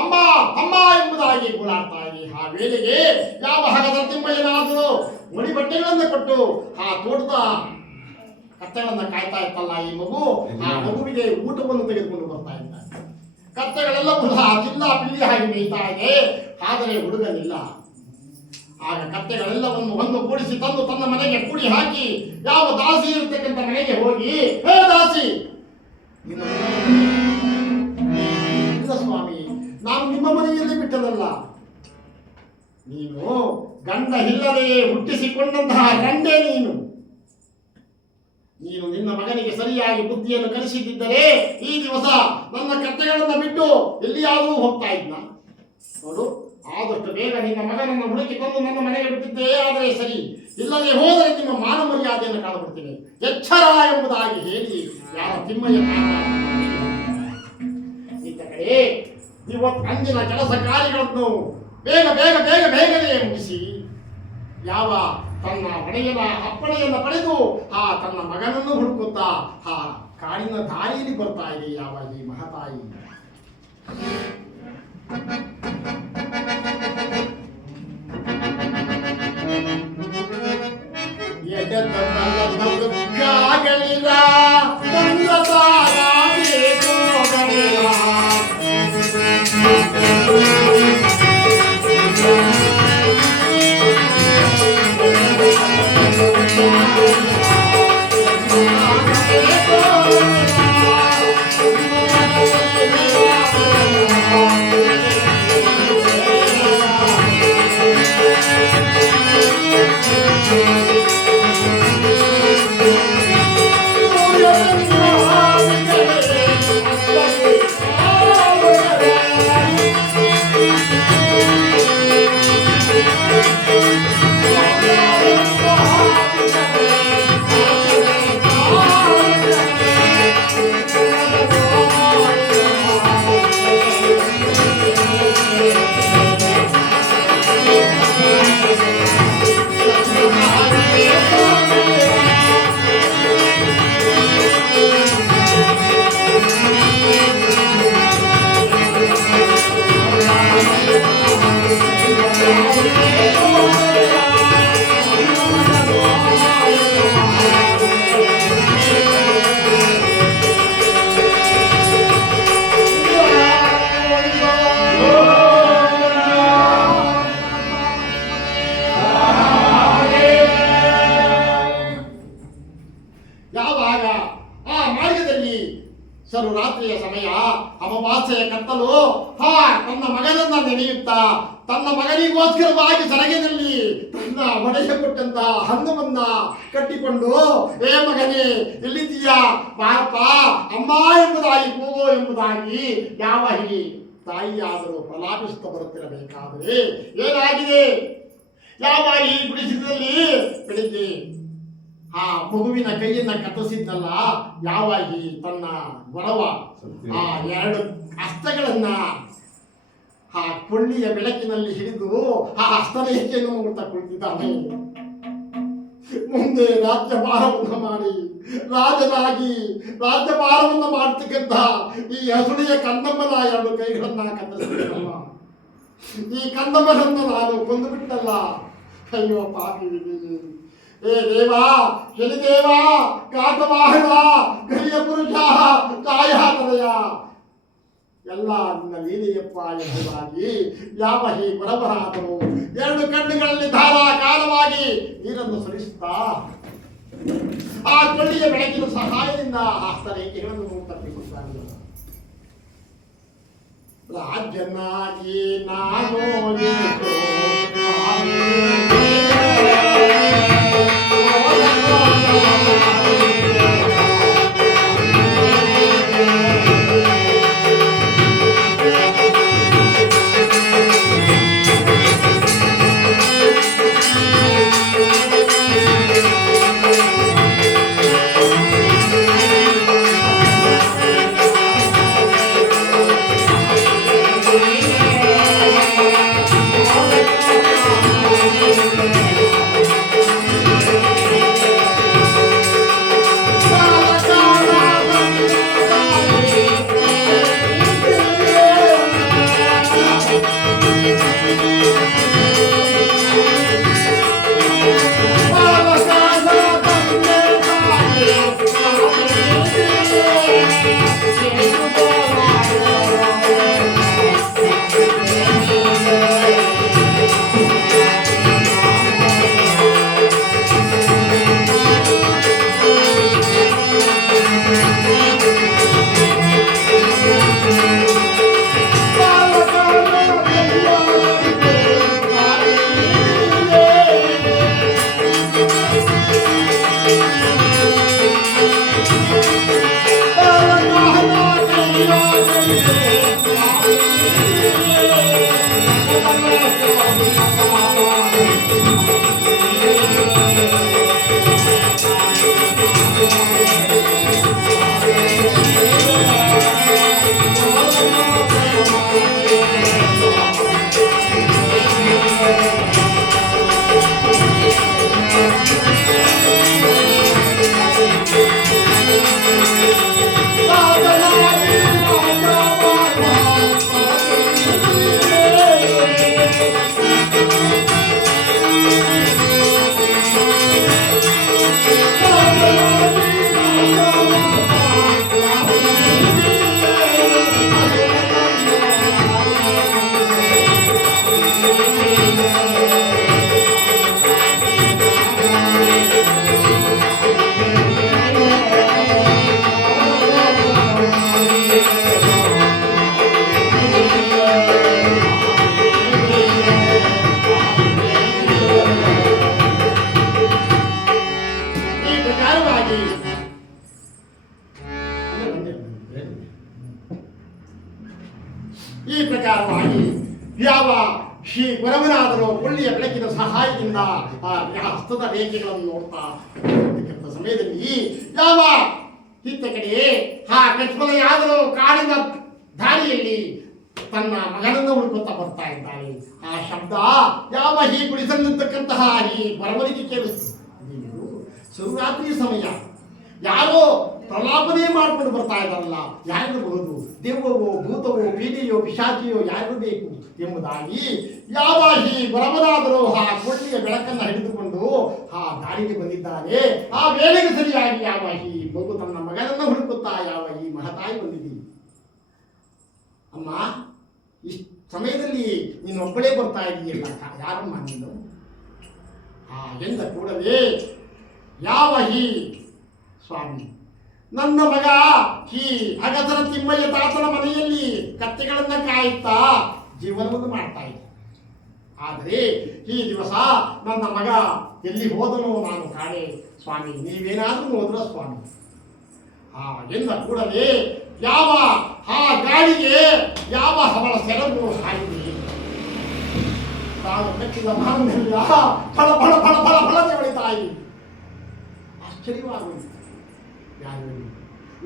ಅಮ್ಮ ಅಮ್ಮ ಎಂಬುದಾಗಿ ಗೋಳಾಡ್ತಾ ಇದೆ. ಆ ವೇಳೆಗೆ ಯಾವ ಹಗದ ತಿಮ್ಮಯ್ಯನಾದರೂ ಮಣಿ ಬಟ್ಟೆಗಳನ್ನು ಕೊಟ್ಟು ಆ ತೋಟದ ಕತ್ತೆಗಳನ್ನ ಕಾಯ್ತಾ ಇತ್ತಲ್ಲ ಈ ಮಗು, ಆ ಮಗುವಿಗೆ ಊಟವನ್ನು ತೆಗೆದುಕೊಂಡು ಬರ್ತಾ ಇದ್ದಾರೆ. ಕತ್ತೆಗಳೆಲ್ಲ ಚಿಲ್ಲ ಪಿಲ್ಲಿ ಆಗಿ ಮೇಯ್ತಾ ಇದೆ, ಆದರೆ ಹುಡುಗನಿಲ್ಲ. ಆಗ ಕತ್ತೆಗಳೆಲ್ಲವನ್ನು ಒಂದು ಕೂಡಿಸಿ ತಂದು ತನ್ನ ಮನೆಗೆ ಕೂಡಿ ಹಾಕಿ ಯಾವ ದಾಸಿ ಇರ್ತಕ್ಕಂಥ ಮನೆಗೆ ಹೋಗಿ, ಹೇ ದಾಸಿ, ಇಲ್ಲ ಸ್ವಾಮಿ, ನಾನು ನಿಮ್ಮ ಮನೆಯಲ್ಲಿ ಬಿಟ್ಟದಲ್ಲ, ನೀನು ಗಂಡ ಇಲ್ಲದೆ ಹುಟ್ಟಿಸಿಕೊಂಡಂತಹ ಗಂಡೆ ನೀನು ನಿನ್ನ ಮಗನಿಗೆ ಸರಿಯಾಗಿ ಬುದ್ಧಿಯನ್ನು ಕಲಿಸಿದ್ದರೆ ಈ ದಿವಸ ನನ್ನ ಕತ್ತೆಗಳನ್ನು ಬಿಟ್ಟು ಎಲ್ಲಿಯಾದರೂ ಹೋಗ್ತಾ ಇದ್ನ ನೋಡು. ಆದಷ್ಟು ಬೇಗ ನಿನ್ನ ಮಗನನ್ನು ಹುಡುಕಿ ತಂದು ನನ್ನ ಮನೆಗೆ ಬಿಟ್ಟಿದ್ದೇ ಆದರೆ ಸರಿ, ಇಲ್ಲದೆ ಹೋದರೆ ನಿಮ್ಮ ಮಾನ ಮರ್ಯಾದೆಯನ್ನು ಕಾಣಬಿಡ್ತೇನೆ, ಎಚ್ಚರ ಎಂಬುದಾಗಿ ಹೇಳಿ ಯಾರ ತಿಮ್ಮಯ್ಯ ಇದ್ದ ಕಡೆ ಇವತ್ತು ಅಂದಿನ ಕೆಲಸ ಕಾರ್ಯಗಳನ್ನು ಬೇಗ ಬೇಗ ಬೇಗ ಬೇಗನೆ ಮುಗಿಸಿ ಯಾವ ತನ್ನ ಒಡೆಯನ ಅಪ್ಪಣೆಯನ್ನು ಪಡೆದು ಆ ತನ್ನ ಮಗನನ್ನು ಹುಡುಕುತ್ತಾ ಆ ಕಾಡಿನ ದಾರಿಯಲ್ಲಿ ಬರ್ತಾ ಇದೆ ಯಾವ ಈ ಮಹತಾಯಿ. ಸರು ರಾತ್ರಿಯ ಸಮಯ ಅಮಾವಾಸ್ಯೆಯ ಕತ್ತಲು ತನ್ನ ಮಗನನ್ನ ನೆನೆಯುತ್ತಾ ತನ್ನ ಮಗನಿಗೋಸ್ಕರವಾಗಿ ಸರಗಿನಲ್ಲಿ ತನ್ನ ಒಡೆಯ ಕೊಟ್ಟಂತಹ ಹಣ್ಣವನ್ನ ಕಟ್ಟಿಕೊಂಡು, ಏ ಮಗನೇ ಎಲ್ಲಿದ್ದೀಯಾ, ಬಾರಪ್ಪ ಅಮ್ಮ ಎಂಬುದಾಗಿ ಕೂಗೋ ಎಂಬುದಾಗಿ ಯಾವ ಈ ತಾಯಿಯಾದರೂ ಪ್ರಲಾಪಿಸುತ್ತಾ ಬರುತ್ತಿರಬೇಕಾದರೆ ಏನಾಗಿದೆ, ಯಾವ ಈ ಗುಡಿಸಿದಲ್ಲಿ ಬೆಳಿಗ್ಗೆ ಆ ಮಗುವಿನ ಕೈಯನ್ನ ಕತ್ತರಿಸಿದ್ದಲ್ಲ ಯಾವ ಈ ತನ್ನ ಗೊರವ ಆ ಎರಡು ಹಸ್ತಗಳನ್ನ ಆ ಕೊಳ್ಳಿಯ ಬೆಳಕಿನಲ್ಲಿ ಹಿಡಿದು ಆ ಹಸ್ತರೇಖೆಯನ್ನು ನೋಡ್ತಾ ಕುಳಿತಿದ್ದಾನೆ. ಮುಂದೆ ರಾಜ್ಯಭಾರವನ್ನು ಮಾಡಿ ರಾಜನಾಗಿ ರಾಜ್ಯಭಾರವನ್ನು ಮಾಡ್ತಕ್ಕಂಥ ಈ ಹಸುಳಿಯ ಕಣ್ಣಮ್ಮನ ಎರಡು ಕೈಗಳನ್ನ ಕತ್ತರಿಸಿದ್ದಲ್ಲ ಈ ಕಂದಮ್ಮನನ್ನು ನಾನು ಕೊಂದು ಬಿಟ್ಟಲ್ಲ. ಅಯ್ಯೋ ಪಾಪಿ ವಿಧಿ. ಏ ದೇವ, ಶನಿದೇವ, ಕಾಕವಾಹನ, ಕರಿಯ ಪುರುಷ, ಛಾಯಾತನಯ, ಎಲ್ಲ ನಿನ್ನ ಲೀಲೆಯಪ್ಪ ಎಂಬುದಾಗಿ ಯಾವ ಈ ಬರಬರಾದರು ಎರಡು ಕಣ್ಣುಗಳಲ್ಲಿ ಧಾರಾಕಾರವಾಗಿ ನೀರನ್ನು ಸುರಿಸುತ್ತಾ ಆ ಕೊಳ್ಳಿಯ ಬೆಳಕಿನ ಸಹಾಯದಿಂದ ಹಸ್ತರೇಖೆಗಳನ್ನು ತಪ್ಪಿಸುತ್ತಾನೆ. ರಾಜನಾಗಿ ನಾನು ಈ ಪ್ರಕಾರವಾಗಿ ಯಾವ ಶ್ರೀ ಗುರವನಾದರೂ ಕೊಳ್ಳಿಯ ಬೆಳಕಿನ ಸಹಾಯದಿಂದ ಆ ಹಸ್ತದ ರೇಖೆಗಳನ್ನು ನೋಡ್ತಾ ಇರ್ತಕ್ಕಂಥ ಸಮಯದಲ್ಲಿ ಯಾವ ಇತ್ತ ಕಡೆ ಆ ಕಚ್ಮಲೆಯಾದರೂ ಕಾಡಿನ ದಾರಿಯಲ್ಲಿ ತನ್ನ ಮಗನನ್ನು ಹುಡುಕುತ್ತಾ ಬರ್ತಾ ಇದ್ದಾಳೆ. ಆ ಶಬ್ದ ಯಾವ ಈ ಗುಡಿಸಲಿರ್ತಕ್ಕಂತಹ ಈ ಬರವಣಿಗೆ ಕೇಳಿಸ್ತು. ಶಿವರಾತ್ರಿ ಸಮಯ ಯಾರೋ ಪ್ರಲಾಪನೆ ಮಾಡಿಕೊಂಡು ಬರ್ತಾ ಇದ್ದಾರಲ್ಲ, ಯಾರಿರಬಹುದು? ದೆವ್ವವೋ, ಭೂತವೋ, ಪೀಡಿಯೋ, ಪಿಶಾಚಿಯೋ, ಯಾರು ಬೇಕು ಎಂಬುದಾಗಿ ಯಾವ ಈ ಬರವನಾದರೂ ಆ ಕೊಳ್ಳಿಯ ಬೆಳಕನ್ನು ಹಿಡಿದುಕೊಂಡು ಆ ದಾರಿಗೆ ಬಂದಿದ್ದಾರೆ. ಆ ವೇಳೆಗೆ ಸರಿಯಾಗಿ ಯಾವ ಈ ಮಗು ತನ್ನ ಮಗನನ್ನು ಹುಡುಕುತ್ತಾ ಯಾವ ಈ ಮಹತಾಯಿ ಬಂದಿದ್ದೀವಿ. ಅಮ್ಮ, ಇಷ್ಟು ಸಮಯದಲ್ಲಿ ನೀನು ಒಬ್ಬಳೇ ಬರ್ತಾ ಇದೆಯಲ್ಲ, ಯಾರಮ್ಮ ನೀನು? ಎಂದ ಕೂಡಲೇ ಯಾವ ಈ ಸ್ವಾಮಿ, ನನ್ನ ಮಗ ಈ ಅಗಸರ ತಿಮ್ಮಯ್ಯ ತಾತನ ಮನೆಯಲ್ಲಿ ಕತ್ತೆಗಳನ್ನ ಕಾಯುತ್ತಾ ಜೀವನವನ್ನು ಮಾಡ್ತಾ ಇದ್ದ. ಆದರೆ ಈ ದಿವಸ ನನ್ನ ಮಗ ಎಲ್ಲಿ ಹೋದನೋ ನಾನು ಕಾಣೆ ಸ್ವಾಮಿ, ನೀವೇನಾದ್ರೂ ಹೋದ್ರ ಸ್ವಾಮಿ. ಎಂದ ಕೂಡಲೇ ಯಾವ ಆ ಗಾಳಿಗೆ ಯಾವ ಅವಳ ಸೆರಗು ಹಾಯಿದೆ. ತಾನು ಕಟ್ಟಿದ ಮರದಲ್ಲಿ ಫಳ ಫಳ ಫಳ ಫಳ ಫಳತೆ ಹೊಳಿತಾ ಇದೆ. ಆಶ್ಚರ್ಯವಾಗುವುದು. ಯಾರು?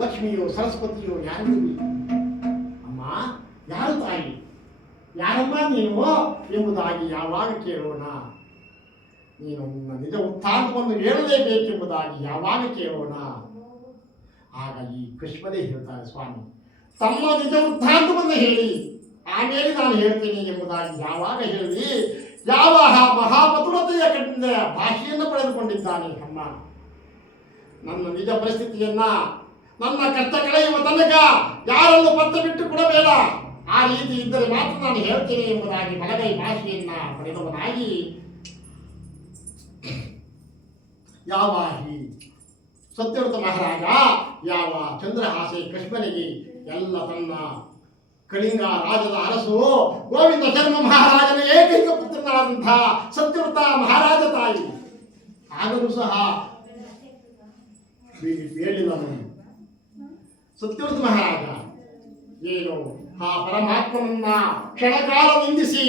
ಲಕ್ಷ್ಮಿಯೋ, ಸರಸ್ವತಿಯೋ, ಯಾರು? ಅಮ್ಮ, ಯಾರು ತಾಯಿ? ಯಾರಮ್ಮ ನೀನು ಎಂಬುದಾಗಿ ಯಾವಾಗ ಕೇಳೋಣ? ನೀನು ನಿಜ ವೃತ್ತಾಂತವನ್ನು ಹೇಳಲೇಬೇಕೆಂಬುದಾಗಿ ಯಾವಾಗ ಕೇಳೋಣ? ಆಗ ಈ ಕೃಷ್ಣನೇ ಹೇಳ್ತಾರೆ, ಸ್ವಾಮಿ ತಮ್ಮ ನಿಜ ವೃತ್ತಾಂತವನ್ನು ಹೇಳಿ ಆಮೇಲೆ ನಾನು ಹೇಳ್ತೇನೆ ಎಂಬುದಾಗಿ ಯಾವಾಗ ಹೇಳಿ ಯಾವ ಮಹಾಪತುರತೆಯ ಕಠಿಣ ಭಾಷೆಯನ್ನು ಪಡೆದುಕೊಂಡಿದ್ದಾನೆ ಅಮ್ಮ. ನನ್ನ ನಿಜ ಪರಿಸ್ಥಿತಿಯನ್ನ ನನ್ನ ಕಷ್ಟ ಕಳೆಯುವ ತನಕ ಯಾರನ್ನು ಪತ್ತ ಬಿಟ್ಟು ಕೊಡಬೇಡ, ಆ ರೀತಿ ಇದ್ದರೆ ಮಾತ್ರ ನಾನು ಹೇಳ್ತೇನೆ ಎಂಬುದಾಗಿ ಬಲಗೈ ಭಾಷೆಯನ್ನ ಪಡೆದವನಾಗಿ ಯಾವ ಈ ಸತ್ಯವ್ರತ ಮಹಾರಾಜ ಯಾವ ಚಂದ್ರಹಾಸೆ ಕೃಷ್ಣನಿಗೆ ಎಲ್ಲ ತನ್ನ ಕಳಿಂಗ ರಾಜದ ಅರಸು ಗೋವಿಂದ ಶರ್ಮ ಮಹಾರಾಜನ ಏಕೈಕ ಪುತ್ರನಾದಂತಹ ಸತ್ಯವ್ರತ ಮಹಾರಾಜ ತಾಯಿ ಆದರೂ ಸಹ ಹೇಳಿದನು. ಸತ್ಯವ್ರತ ಮಹಾರಾಜ ಏನು ಆ ಪರಮಾತ್ಮನನ್ನ ಕ್ಷಣಕಾಲ ನಿಂದಿಸಿ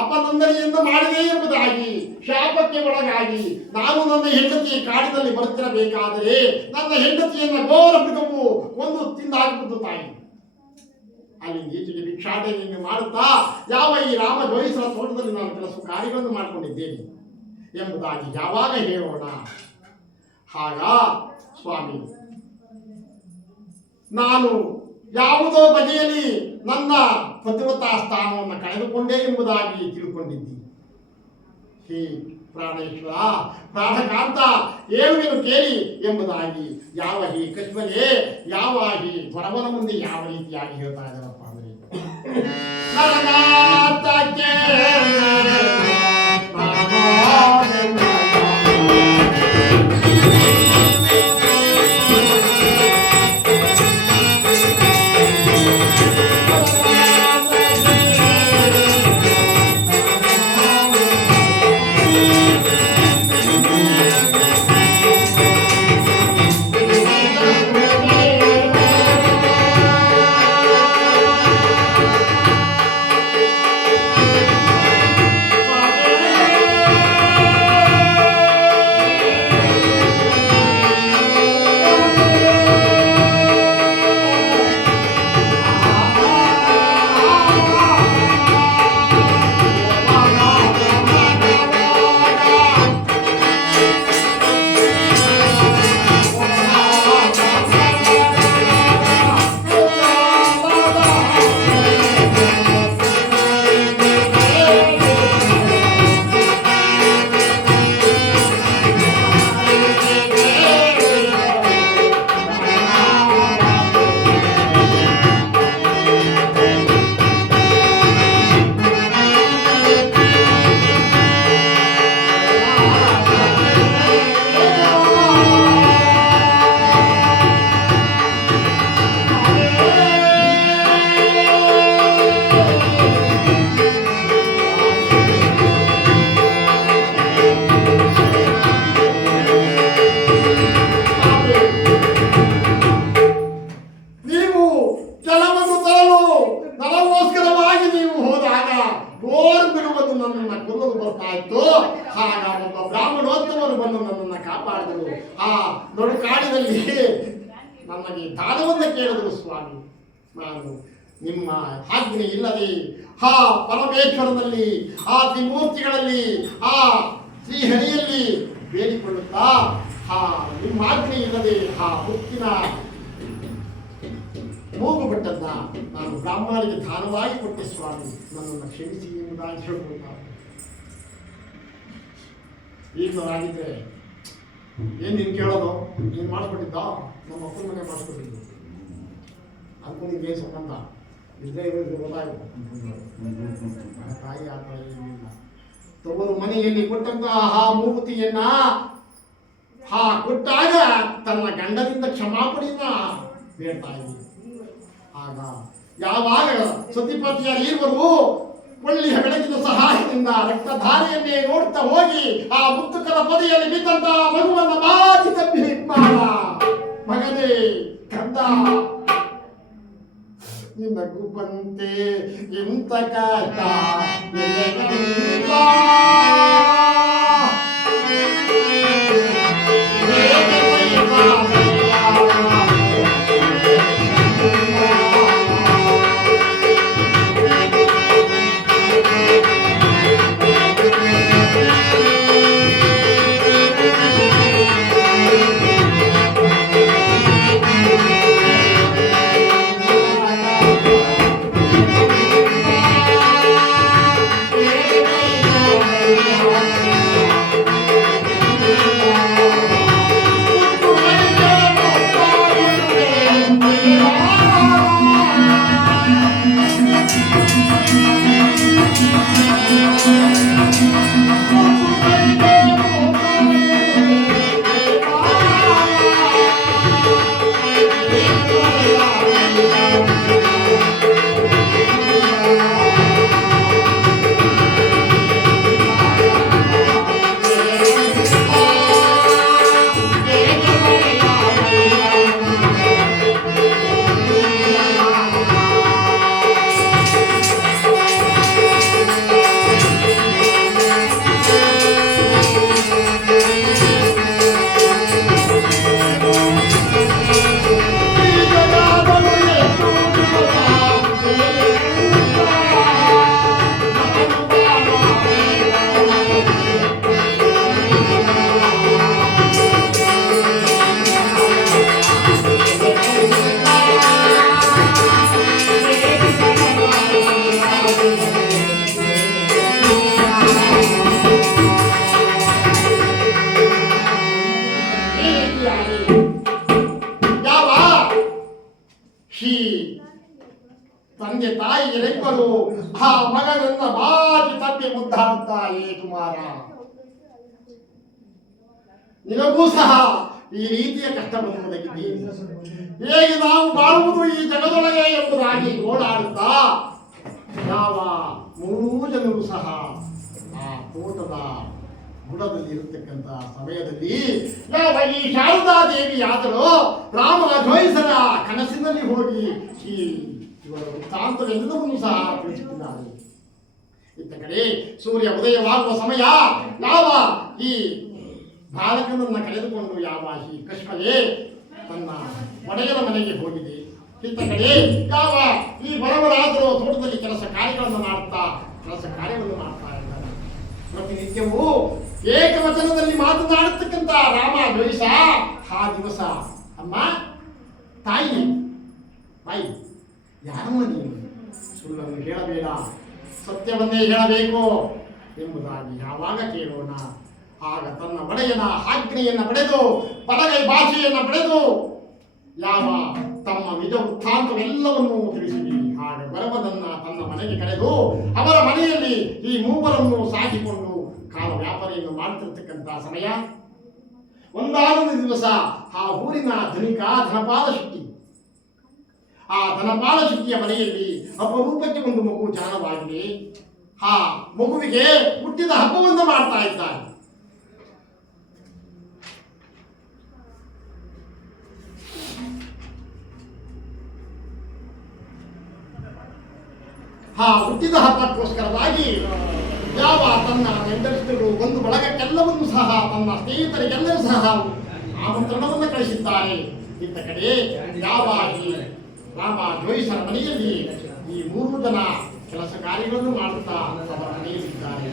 ಅಪನಂದನೆಯಿಂದ ಮಾಡಿದೆ ಎಂಬುದಾಗಿ ಶಾಪಕ್ಕೆ ಒಳಗಾಗಿ ನಾನು ನನ್ನ ಹೆಂಡತಿ ಕಾಡಿನಲ್ಲಿ ಬರುತ್ತಿರಬೇಕಾದರೆ ನನ್ನ ಹೆಂಡತಿಯನ್ನ ಘೋರ ಮೃಗವು ಒಂದು ತಿಂದಾಗಿಬಿಟ್ಟು ತಾಯಿ ಅಲ್ಲಿ ಈಚೆಗೆ ಭಿಕ್ಷಾಟನೆಯನ್ನು ಮಾಡುತ್ತಾ ಯಾವ ಈ ರಾಮ ಜೋಯಿಸರ ತೋಟದಲ್ಲಿ ನಾನು ಕೆಲಸ ಕಾರ್ಯಗಳನ್ನು ಮಾಡಿಕೊಂಡಿದ್ದೇನೆ ಎಂಬುದಾಗಿ ಯಾವಾಗ ಹೇಳೋಣ. ಆಗ ಸ್ವಾಮಿ ನಾನು ಯಾವುದೋ ಬಗೆಯಲ್ಲಿ ನನ್ನ ಪತಿವ್ರತಾ ಸ್ಥಾನವನ್ನು ಕಳೆದುಕೊಂಡೆ ಎಂಬುದಾಗಿ ತಿಳ್ಕೊಂಡಿದ್ದೀನಿ. ಹೇ ಪ್ರಾಣೇಶ್ವರ ಪ್ರಾಣಕಾಂತ ಏಳುವೆನು ಕೇಳಿ ಎಂಬುದಾಗಿ ಯಾವ ಈ ಕಶ್ಮಲೆ ಯಾವ ಈ ಹೊರವನ ಮುಂದೆ ಯಾವ ರೀತಿಯಾಗಿ ಹೇಳ್ತಾ ಇದ್ದಾರಪ್ಪ ಅಂದ್ರೆ ನಮಗೆ ದಾನವನ್ನು ಕೇಳಿದರು ಸ್ವಾಮಿ. ನಾನು ನಿಮ್ಮ ಆಜ್ಞೆ ಇಲ್ಲದೆ ಆ ಪರಮೇಶ್ವರನಲ್ಲಿ ಆ ತ್ರಿಮೂರ್ತಿಗಳಲ್ಲಿ ಆ ಶ್ರೀಹರಿಯಲ್ಲಿ ಬೇಡಿಕೊಳ್ಳುತ್ತಾ ನಿಮ್ಮ ಆಜ್ಞೆ ಇಲ್ಲದೆ ಆ ಮುಕ್ತಿನ ಮೂಗು ಬಿಟ್ಟದ್ದ ನಾನು ಬ್ರಾಹ್ಮಣರಿಗೆ ದಾನವಾಗಿ ಕೊಟ್ಟೆ ಸ್ವಾಮಿ, ನನ್ನನ್ನು ಕ್ಷಮಿಸಿ ಎಂಬುದಾಗಿ ಹೇಳ್ಕೊಳ್ತಾರೆ. ಈಗಲಾಗಿದ್ದರೆ ಏನು ನೀನು ಕೇಳೋದು? ನೀನು ಮಾಡಿಸ್ಬಿಟ್ಟಿದ್ದ? ನಮ್ಮ ಅಪ್ಪನ ಮನೆ ಮಾಡಿಸ್ಬಿಟ್ಟಿದ್ದು ಅದಕ್ಕೂ ನಿನ್ಗೆ ಸಂಬಂಧ ಇಲ್ಲೇ ಇರೋದು ಗೊತ್ತಾಯಿತು. ತಾಯಿ ಆ ಥರ ಏನಿಲ್ಲ. ತವರು ಮನೆಯಲ್ಲಿ ಕೊಟ್ಟಂತಹ ಆ ಮೂರ್ತಿಯನ್ನ ಕೊಟ್ಟಾಗ ತನ್ನ ಗಂಡನಿಂದ ಕ್ಷಮಾಪಣೆಯನ್ನ ಬೇಡ್ತಾ ಇದ್ದೀನಿ. ಆಗ ಯಾವಾಗ ಸತಿಪತಿಯ ಇರುವರು ಒಳ್ಳೆಯ ಬೆಳಕಿನ ಸಹಾಯದಿಂದ ರಕ್ತಧಾರೆಯನ್ನೇ ನೋಡ್ತಾ ಹೋಗಿ ಆ ಮುತ್ತುಕದ ಪದಿಯಲ್ಲಿ ಬಿದ್ದಂತ ಮಗುವನ್ನ ಬಾಚಿ ತಪ್ಪಿ ಮಾಡ ಮಗನೇ ಕಂದ ನಿನಗೂ ಬಂತೆ ಇಂತ ಕಾಟ ತಾಯಿಯರಿಬ್ಬರು ಆ ಮಗನನ್ನ ಬಾಗಿ ತಪ್ಪಿ ಮುದ್ದಾಡುತ್ತಾರೆ. ಕುಮಾರ, ನಿನಗೂ ಸಹ ಈ ರೀತಿಯ ಕಷ್ಟ ಬಂದುವುದಕ್ಕಿದೆ. ಹೇಗೆ ನಾವು ಬಾಳುವುದು ಈ ಜಗದೊಳಗೆ ಎಂಬುದಾಗಿ ಓಡಾಡುತ್ತಾ ಯಾವ ಮೂರೂ ಜನರು ಸಹ ಆ ತೋಟದ ಬುಡದಲ್ಲಿ ಇರತಕ್ಕಂತ ಸಮಯದಲ್ಲಿ ಯಾವ ಈ ಶಾರದಾ ದೇವಿಯಾದರೂ ರಾಮ ಜೋಯಿಸರ ಕನಸಿನಲ್ಲಿ ಹೋಗಿ ಈ ಇವರ ವೃತ್ತಾಂತವೆಲ್ಲವನ್ನೂ ಸಹ ತಿಳಿಸುತ್ತಿದ್ದಾರೆ. ಇತ್ತ ಕಡೆ ಸೂರ್ಯ ಉದಯವಾಗುವ ಸಮಯ ಯಾವ ಈ ಬಾಲಕನನ್ನ ಕಳೆದುಕೊಂಡು ಯಾವ ಈ ಕಶ್ಮಲೆ ತನ್ನ ಒಡೆಯನ ಮನೆಗೆ ಹೋಗಿದೆ. ಇತ್ತ ಕಡೆ ಯಾವ ಈ ಬಡವರಾದರೂ ತೋಟದಲ್ಲಿ ಕೆಲಸ ಕಾರ್ಯವನ್ನು ಮಾಡ್ತಾ ಇದ್ದಾರೆ. ಪ್ರತಿನಿತ್ಯವೂ ಏಕವಚನದಲ್ಲಿ ಮಾತನಾಡತಕ್ಕಂತ ರಾಮ ದ್ವೇಷ ಆ ದಿವಸ ಅಮ್ಮ ತಾಯಿ ಬಾಯಿ ಯಾರಮ್ಮ ನೀನು, ಸುಳ್ಳನ್ನು ಹೇಳಬೇಡ, ಸತ್ಯವನ್ನೇ ಹೇಳಬೇಕು ಎಂಬುದಾಗಿ ಯಾವಾಗ ಕೇಳೋಣ. ಆಗ ತನ್ನ ಒಡೆಯನ ಆಜ್ಞೆಯನ್ನು ಪಡೆದು ಬಡಗೈ ಭಾಷೆಯನ್ನು ಪಡೆದು ಯಾವ ತಮ್ಮ ನಿಜ ವೃತ್ತಾಂತವೆಲ್ಲವನ್ನೂ ತಿಳಿಸಿದಿ. ಆಗ ಗರ್ವದನ್ನ ತನ್ನ ಮನೆಗೆ ಕರೆದು ಅವರ ಮನೆಯಲ್ಲಿ ಈ ಮೂವರನ್ನು ಸಾಕಿಕೊಂಡು ಕಾಲ ವ್ಯಾಪಾರಿಯನ್ನು ಮಾಡುತ್ತಿರತಕ್ಕಂಥ ಸಮಯ ಒಂದಾನೊಂದು ದಿವಸ ಆ ಊರಿನ ಧನಿಕ ಧನಪಾಲ ಶೆಟ್ಟಿ, ಆ ಧನಪಾಲ ಶೆಟ್ಟಿಯ ಮನೆಯಲ್ಲಿ ಅಪರೂಪಕ್ಕೆ ಒಂದು ಮಗು ಜಾಣವಾಗಿದೆ. ಆ ಮಗುವಿಗೆ ಹುಟ್ಟಿದ ಹಬ್ಬವನ್ನು ಮಾಡ್ತಾ ಇದ್ದಾರೆ. ಆ ಹುಟ್ಟಿದ ಹಬ್ಬಕ್ಕೋಸ್ಕರವಾಗಿ ಯಾವ ತನ್ನ ನೆಂಟರಿಷ್ಟರು ಒಂದು ಬಳಗಕ್ಕೆಲ್ಲವನ್ನೂ ಸಹ ತನ್ನ ಸ್ನೇಹಿತರಿಗೆಲ್ಲರೂ ಸಹ ಆಮಂತ್ರಣವನ್ನು ಕಳಿಸಿದ್ದಾರೆ. ಇತ್ತ ಕಡೆ ಯಾವ ಈ ರಾಮ ಜೋಯಿಸರ ಮನೆಯಲ್ಲಿ ಈ ಮೂರು ಜನ ಕೆಲಸ ಕಾರ್ಯಗಳನ್ನು ಮಾಡುತ್ತಾ ಅವರ ಮನೆಯಲ್ಲಿದ್ದಾರೆ.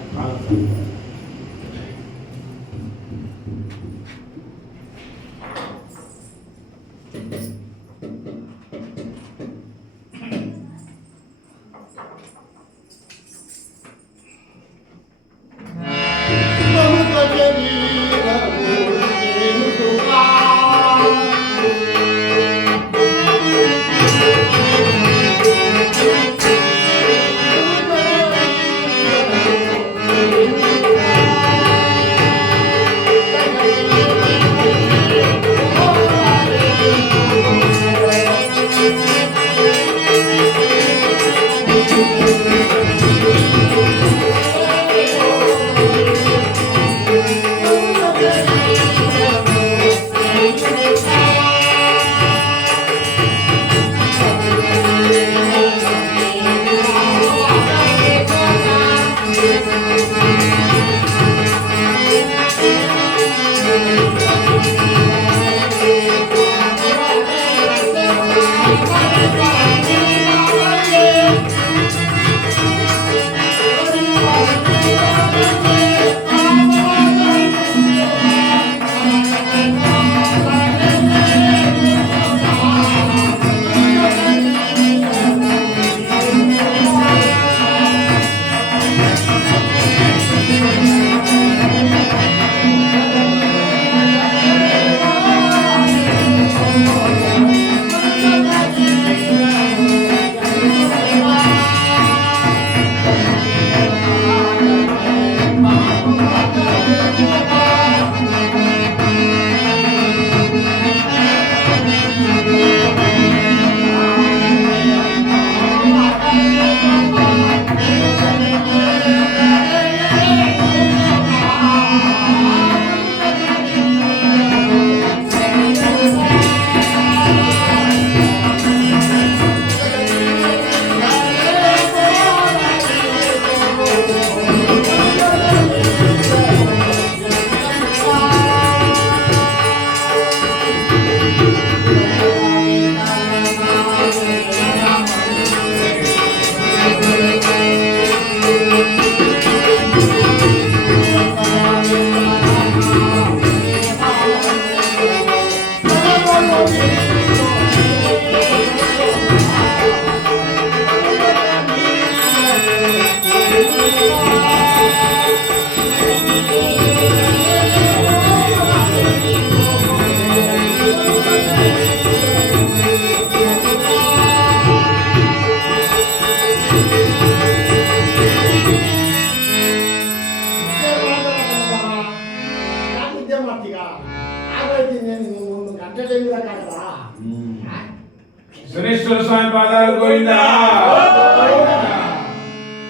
ಸಿದ್ದೇಶ್ವರ ಸ್ವಾಮಿ ಪಾದಾರ ಗೋವಿಂದ.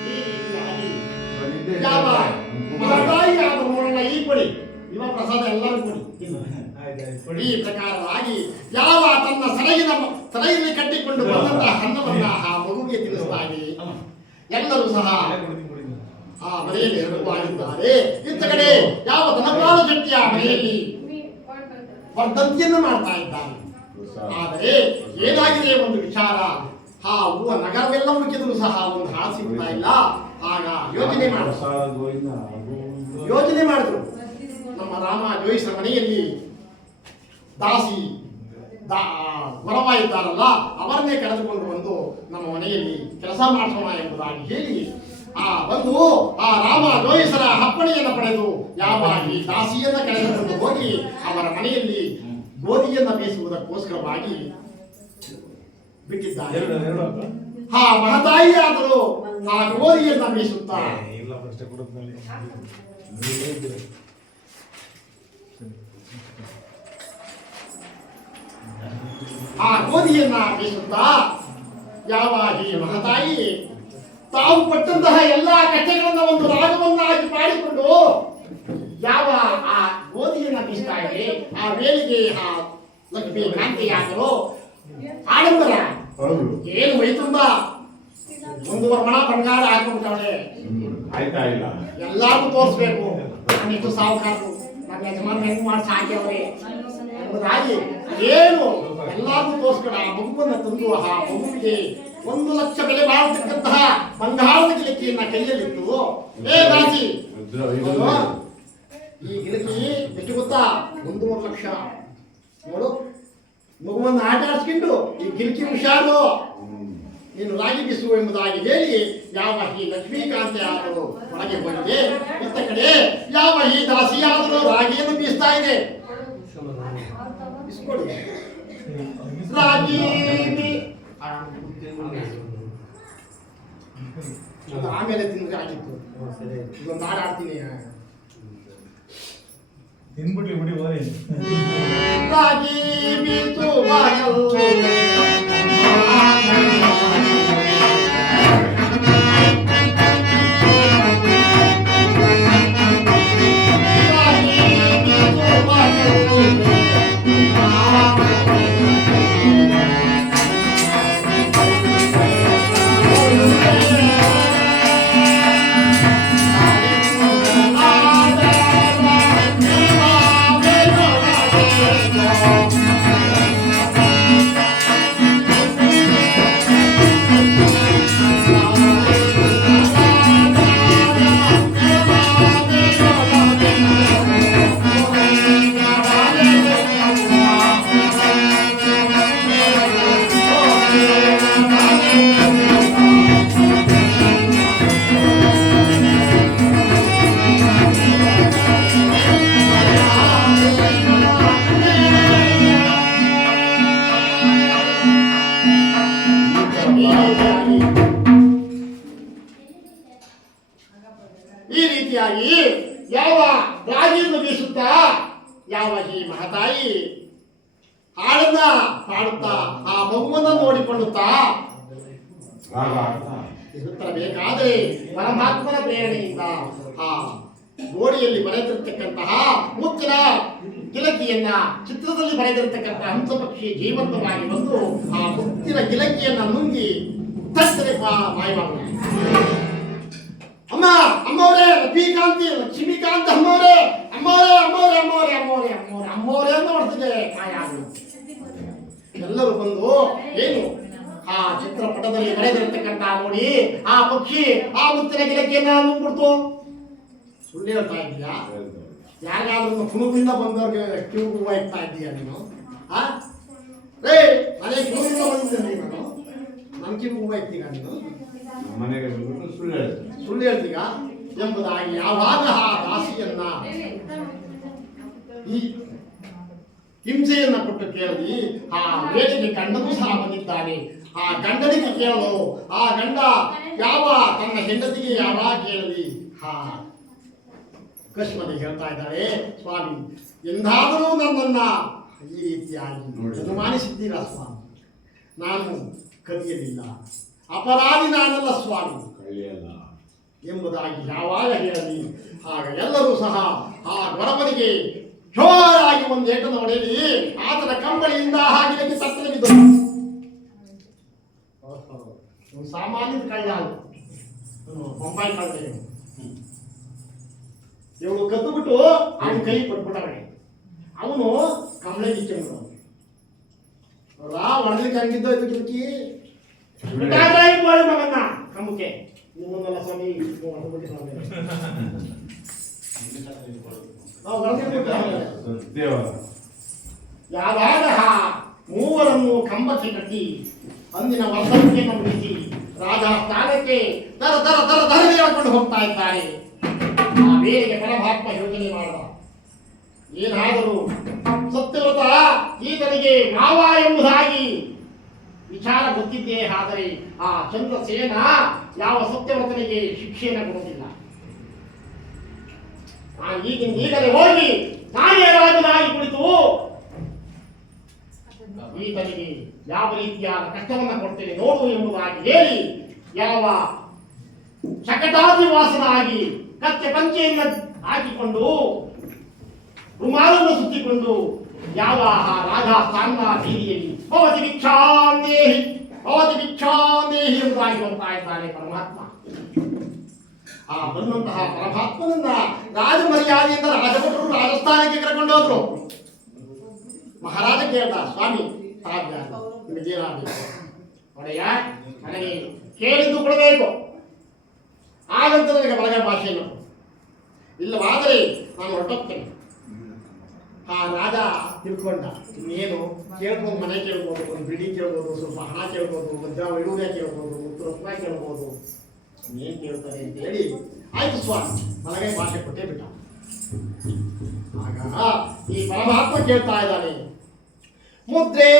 ಈ ರೀತಿಯಾಗಿ ಯಾವ ಮಹತಾಯಿ ಆದ ನೋಡೋಣ ಈ ಕೊಡಿ ಇವ ಪ್ರಸಾದ ಎಲ್ಲರೂ ಕೊಡಿ. ಈ ಪ್ರಕಾರವಾಗಿ ಯಾವ ತನ್ನ ಸಲಹೆಯಲ್ಲಿ ಕಟ್ಟಿಕೊಂಡು ಬಂದಂತಹ ಅನ್ನವನ್ನ ಆ ಮಗುವಿಗೆ ತಿಳಿಸ್ತಾ ಇದೆ. ಎಲ್ಲರೂ ಸಹ ಆ ಮನೆಯಲ್ಲಿ ಆಗಿದ್ದಾರೆ. ಇತ್ತ ಕಡೆ ಯಾವ ಧನಪಾಲ ಶೆಟ್ಟಿಯ ಮನೆಯಲ್ಲಿ ವರ್ಧಂತಿಯನ್ನು ಮಾಡ್ತಾ ಇದ್ದಾರೆ. ಆದರೆ ಏನಾಗಿದೆ ಒಂದು ವಿಚಾರ, ಆ ಹೂವ ನಗರವೆಲ್ಲ ಮುಗಿದರೂ ಸಹ ಒಂದು ಹಾಳು ಸಿಗ್ತಾ ಇಲ್ಲ. ಆಗ ಯೋಚನೆ ಮಾಡಿದ್ರು ನಮ್ಮ ರಾಮ ಜೋಯಿಸರ ಮನೆಯಲ್ಲಿ ದಾಸಿ ಗೊರವ ಇದ್ದಾರಲ್ಲ ಅವರನ್ನೇ ಕರೆದುಕೊಂಡು ಬಂದು ನಮ್ಮ ಮನೆಯಲ್ಲಿ ಕೆಲಸ ಮಾಡಿಸೋಣ ಎಂಬುದಾಗಿ ಹೇಳಿ ಬಂದು ಆ ರಾಮ ಜೋಯಿಸರ ಅಪ್ಪಣೆಯನ್ನು ಪಡೆದು ಯಾವ ಈ ದಾಸಿಯನ್ನ ಕರೆದುಕೊಂಡು ಹೋಗಿ ಅವರ ಮನೆಯಲ್ಲಿ ಗೋಧಿಯನ್ನ ಬೇಯಿಸುವುದಕ್ಕೋಸ್ಕರವಾಗಿ ಬಿಟ್ಟಿದ್ದಾರೆ. ಆ ಮಹತಾಯಿ ಆದರೂ ಆ ಗೋಧಿಯನ್ನ ಬೇಯಿಸುತ್ತಾ ಆ ಗೋಧಿಯನ್ನ ಬೇಯಿಸುತ್ತಾ ಯಾವ ಈ ಮಹತಾಯಿ ತಾವು ಪಟ್ಟಂತಹ ಎಲ್ಲಾ ಕಥೆಗಳನ್ನ ಒಂದು ರಾಗವನ್ನಾಗಿ ಮಾಡಿಕೊಂಡು ಯಾವ ಆ ಗೋಧಿಯನ್ನ ಬೀಸ್ತಾ ಇದೆ. ಆ ವೇಳೆಗೆ ಆ ಲಕ್ಷ್ಮಿ ಕಾಂತಿಯಾದರು ಆಡಂಬರ ಏನು ಮೈ ತುಂಬಾ ಒಂದೂವರೆ ಮಣ ಬಂಗಾರ ಹಾಕೊಂಡ್ಬಿಟ್ಟವಳೆ. ಆಯ್ತಾ ಇಲ್ಲ ಎಲ್ಲಾರ್ಗೂ ತೋರಿಸ್ಬೇಕು ನಾನಿಷ್ಟು ಸಾವುಕಾರರು ನನ್ನ ಯಜಮಾನ್ ಹೆಂಗ್ ಮಾಡಿ ಸಾಕ್ಯವ್ರೆ ಎಂಬುದಾಗಿ ಏನು ಎಲ್ಲಾರ್ಗೂ ತೋರಿಸ್ಬೇಡ. ಆ ಮಗುವನ್ನ ತಂದು ಆ ಮಗುವಿಗೆ 1 ಲಕ್ಷ ಬೆಲೆ ಬಾಳತಕ್ಕಂತಹ ಬಂಗಾರದ ಗಿಲಕಿಯನ್ನ ಕೈಯಲ್ಲಿತ್ತು. ಏ ದಾಸಿ ಈ ಗಿಲಕಿ ಎಷ್ಟು ಗೊತ್ತಾ? 1.5 ಲಕ್ಷ. ನೋಡು ಮಗುವನ್ನು ಆಟ ಆಡಿಸ್ಕೊಂಡು ಈ ಗಿಲಕಿ ಹುಷಾರು ನೀನು ರಾಗಿ ಬೀಸು ಎಂಬುದಾಗಿ ಹೇಳಿ ಯಾವ ಈ ಲಕ್ಷ್ಮೀಕಾಂತಿ ಆದರೂ ಒಳಗೆ ಬಂದಿದೆ. ಇತ್ತ ಕಡೆ ಯಾವ ಈ ದಾಸಿ ಆದರೂ ರಾಗಿಯನ್ನು ಬೀಸ್ತಾ ಇದೆ. ಇಸ್ಕೊಳ್ಳಿ ರಾಗಿ ಆಮೇಲೆ ತಿಂದ್ರೆ ಆಗಿತ್ತು. ಇದೊಂದು ಹಾಡು ಆಡ್ತೀನಿ. ತಿನ್ಬಿಟ್ಲಿ ಬಿಡಿ ಹೋಗಿ. ರಾಗಿ ಬೀಸು ಈ ರೀತಿಯಾಗಿ ಯಾವ ರಾಗಿಯನ್ನು ಬೀಸುತ್ತಾ ಯಾವ ಈ ಮಹತಾಯಿ ಹಾಡನ್ನ ಪಾಡುತ್ತಾ ಆ ಮಗುವನ್ನ ನೋಡಿಕೊಳ್ಳುತ್ತಾ ಇರುತ್ತಿರಬೇಕಾದ್ರೆ ಪರಮಾತ್ಮನ ಪ್ರೇರಣೆಯಿಂದ ಆ ಗೋಡೆಯಲ್ಲಿ ಬರೆದಿರತಕ್ಕಂತಹ ಮುತ್ತಿನ ಗಿಲಕಿಯನ್ನ ಚಿತ್ರದಲ್ಲಿ ಬರೆದಿರತಕ್ಕಂತಹ ಹಂಸ ಪಕ್ಷಿ ಜೀವಂತವಾಗಿ ಬಂದು ಆ ಮುತ್ತಿನ ಗಿಲಕಿಯನ್ನ ನುಂಗಿ ತಟ್ಟರೆ ಮಾಯವಾಗುವುದು. ಅಮ್ಮ ಅಮ್ಮವರೇ ಲಕ್ಷ್ಮೀಕಾಂತಿ ಲಕ್ಷ್ಮೀಕಾಂತ್ ಅಮ್ಮವರೇ ಅಮ್ಮವರೇ ಅಮ್ಮವರೇ ಅಮ್ಮವರೇ ಅಮ್ಮವರೇ ಅಮ್ಮವರೇ ಅಮ್ಮವರೇ ಅಂತ ಮಾಡ್ತಿದ್ದೆ ಮಾಯ ಎಲ್ಲರೂ ಬಂದು ಏನು ಆ ಚಿತ್ರಪಟದಲ್ಲಿ ಬರೆದಿರತಕ್ಕಂತ ನೋಡಿ ಆ ಪಕ್ಷಿ ಆ ಮುತ್ತಿನ ಗಿಲಕಿಯನ್ನ ನುಂಗ್ಬಿಡ್ತು. ಸುಳ್ಳು ಹೇಳ್ತಾ ಇದೀಯಾ? ಯಾರಿಗಾದ್ರೂ ಕುಣುಕಿಂದ ಬಂದವ್ರಿಗೆ ಕಿವಿಗೆ ಹೂವು ಇಡ್ತಾ ಇದ್ದೀಯಾ ನೀನು? ರೇ ನನಗೆ ಕುಣುಕಿಂದ ಬಂದಿದ್ದೆ ನಾನು ನನ್ನ ಕಿವಿಗೆ ಹೂವು ಇಡ್ತೀಗ ನೀನು? ಸುಳ್ಳು ಹೇಳ್ತೀಗ ಎಂಬುದಾಗಿ ಯಾವಾಗ ಆ ದಾಸಿಯನ್ನ ಈ ಹಿಂಸೆಯನ್ನ ಕೊಟ್ಟು ಕೇಳಿ ಆ ವೇಳೆಗೆ ಗಂಡನೂ ಸಹ ಬಂದಿದ್ದಾನೆ. ಆ ಗಂಡನಿಗೆ ಕೇಳಲು ಆ ಗಂಡ ಯಾವ ತನ್ನ ಹೆಂಡತಿಗೆ ಯಾವಾಗ ಕೇಳಲಿ ಕಶ್ಮತಿ ಹೇಳ್ತಾ ಇದ್ದಾಳೆ, ಸ್ವಾಮಿ ಎಂದಾದರೂ ನನ್ನನ್ನ ಈ ರೀತಿಯಾಗಿ ಅನುಮಾನಿಸಿದ್ದೀರಾ ಸ್ವಾಮಿ? ನಾನು ಕಲಿಯಲಿಲ್ಲ. ಅಪರಾಧಿ ನಾನಲ್ಲ ಸ್ವಾಮಿ ಕಳಿಯಲ್ಲ. ಎಂಬುದಾಗಿ ಯಾವಾಗ ಹೇಳಲಿ, ಆಗ ಎಲ್ಲರೂ ಸಹ ಆ ಗೊರವನಿಗೆ ಜೋರಾಗಿ ಒಂದು ಏಟನ್ನು ಹೊಡೆಯಲಿ ಆತನ ಕಂಬಳಿಯಿಂದ ಹಾಗೆ ಸತ್ತನೆ ಬಿದ್ದರು. ಸಾಮಾನ್ಯದ ಕಳ್ಳ ಬೊಂಬಾಯಿ ಕಳ್ಳ ಇವಳು ಕದ್ದು ಬಿಟ್ಟು ಅವನ ಕೈ ಕೊಟ್ಬಿಟ್ಟವಳೆ. ಅವನು ಕಂಬಳಿ ಗಿಚ್ಚಿದ್ರು ಒಣಲಿಕ್ಕೆ ಹಂಗಿದ್ದೋಯ್ತು ಕಿಟಕಿ ಮಗನ್ನ ಕಂಬಕ್ಕೆ ನಿಮ್ಮನ್ನೆಲ್ಲ ಸ್ವಾಮಿ ಯಾವಾಗ ಮೂವರನ್ನು ಕಂಬಕ್ಕೆ ಕಟ್ಟಿ ಅಂದಿನ ವಸಂತಿಗೆ ನಂಬಿಸಿ ರಾಜ ಸ್ಥಾನಕ್ಕೆ ದರ ದರ ದರ ದರ ಹೇಳ್ಕೊಂಡು ಹೋಗ್ತಾ ಇದ್ದಾರೆ. ಆ ಬೇರೆಗೆ ಪರಮಾತ್ಮ ಯೋಚನೆ ಮಾಡಿದ, ಏನಾದರೂ ಸತ್ಯವ್ರತ ಈತನಿಗೆ ಮಾವ ಎಂಬುದಾಗಿ ವಿಚಾರ ಗೊತ್ತಿದ್ದೇ ಆದರೆ ಆ ಚಂದ್ರಸೇನ ಯಾವ ಸತ್ಯವ್ರತನಿಗೆ ಶಿಕ್ಷೆಯನ್ನು ಕೊಡುವುದಿಲ್ಲ. ಈಗಲೇ ಹೋಗಿ ನಾನೇ ರಾಜನಾಗಿ ಕುಳಿತು ಈತನಿಗೆ ಯಾವ ರೀತಿಯಾದ ಕಷ್ಟವನ್ನು ಕೊಡ್ತೇನೆ ನೋಡು ಎಂಬುದಾಗಿ ಹೇಳಿ ಯಾವ ಶಕಟಾದಿವಾಸನಾಗಿ ಕಚ್ಚೆ ಪಂಚೆಯನ್ನು ಹಾಕಿಕೊಂಡು ರುಮಾಲನ್ನು ಸುತ್ತಿಕೊಂಡು ಯಾವ ರಾಜ ಸ್ಥಾನ ಬೀದಿಯಲ್ಲಿ ಭವತಿ ಭಿಕ್ಷಾಂದೇಹಿ ಎಂಬುದಾಗಿ ಬರ್ತಾ ಇದ್ದಾನೆ ಪರಮಾತ್ಮ. ಆ ಬಂದಂತಹ ಪರಮಾತ್ಮನನ್ನ ರಾಜ ಮರ್ಯಾದೆಯಿಂದ ರಾಜಭಟರು ರಾಜಸ್ಥಾನಕ್ಕೆ ಕರ್ಕೊಂಡು ಹೋದ್ರು. ಮಹಾರಾಜ ಕೇಳ್ದ, ಸ್ವಾಮಿ ಸಾಧ್ಯ ನಿಮಗೇನಾಗಬೇಕು ಒಡೆಯ, ನನಗೆ ಕೇಳಿದ್ದು ಕೊಡಬೇಕು, ಹಾಗಂತ ನನಗೆ ಬಲಗ ಭಾಷೆಯನ್ನು ಇಲ್ಲವಾದರೆ ನಾನು ಹೊರಟೋಗ್ತೇನೆ. ಆ ರಾಜ ತಿಳ್ಕೊಂಡ, ಇನ್ನೇನು ಕೇಳ್ಬೋದು, ಮನೆ ಕೇಳ್ಬೋದು, ಒಂದು ಬಿಡಿ ಕೇಳ್ಬೋದು, ಸ್ವಲ್ಪ ಹಣ ಕೇಳ್ಬೋದು, ವಜ್ರ ವೈಡೂರ್ಯ ಕೇಳ್ಬೋದು, ಮುತ್ತು ರತ್ನ ಕೇಳ್ಬೋದು, ಏನ್ ಕೇಳ್ತಾರೆ ಅಂತ ಹೇಳಿ ಆಯ್ತು ಸ್ವಾಮಿ ಬಲಗೈ ಭಾಷೆ ಕೊಟ್ಟೇ ಬಿಟ್ಟ. ಆಗ ಈ ಪರಮಾತ್ಮ ಕೇಳ್ತಾ ಇದ್ದಾನೆ, ಮುದ್ರೇ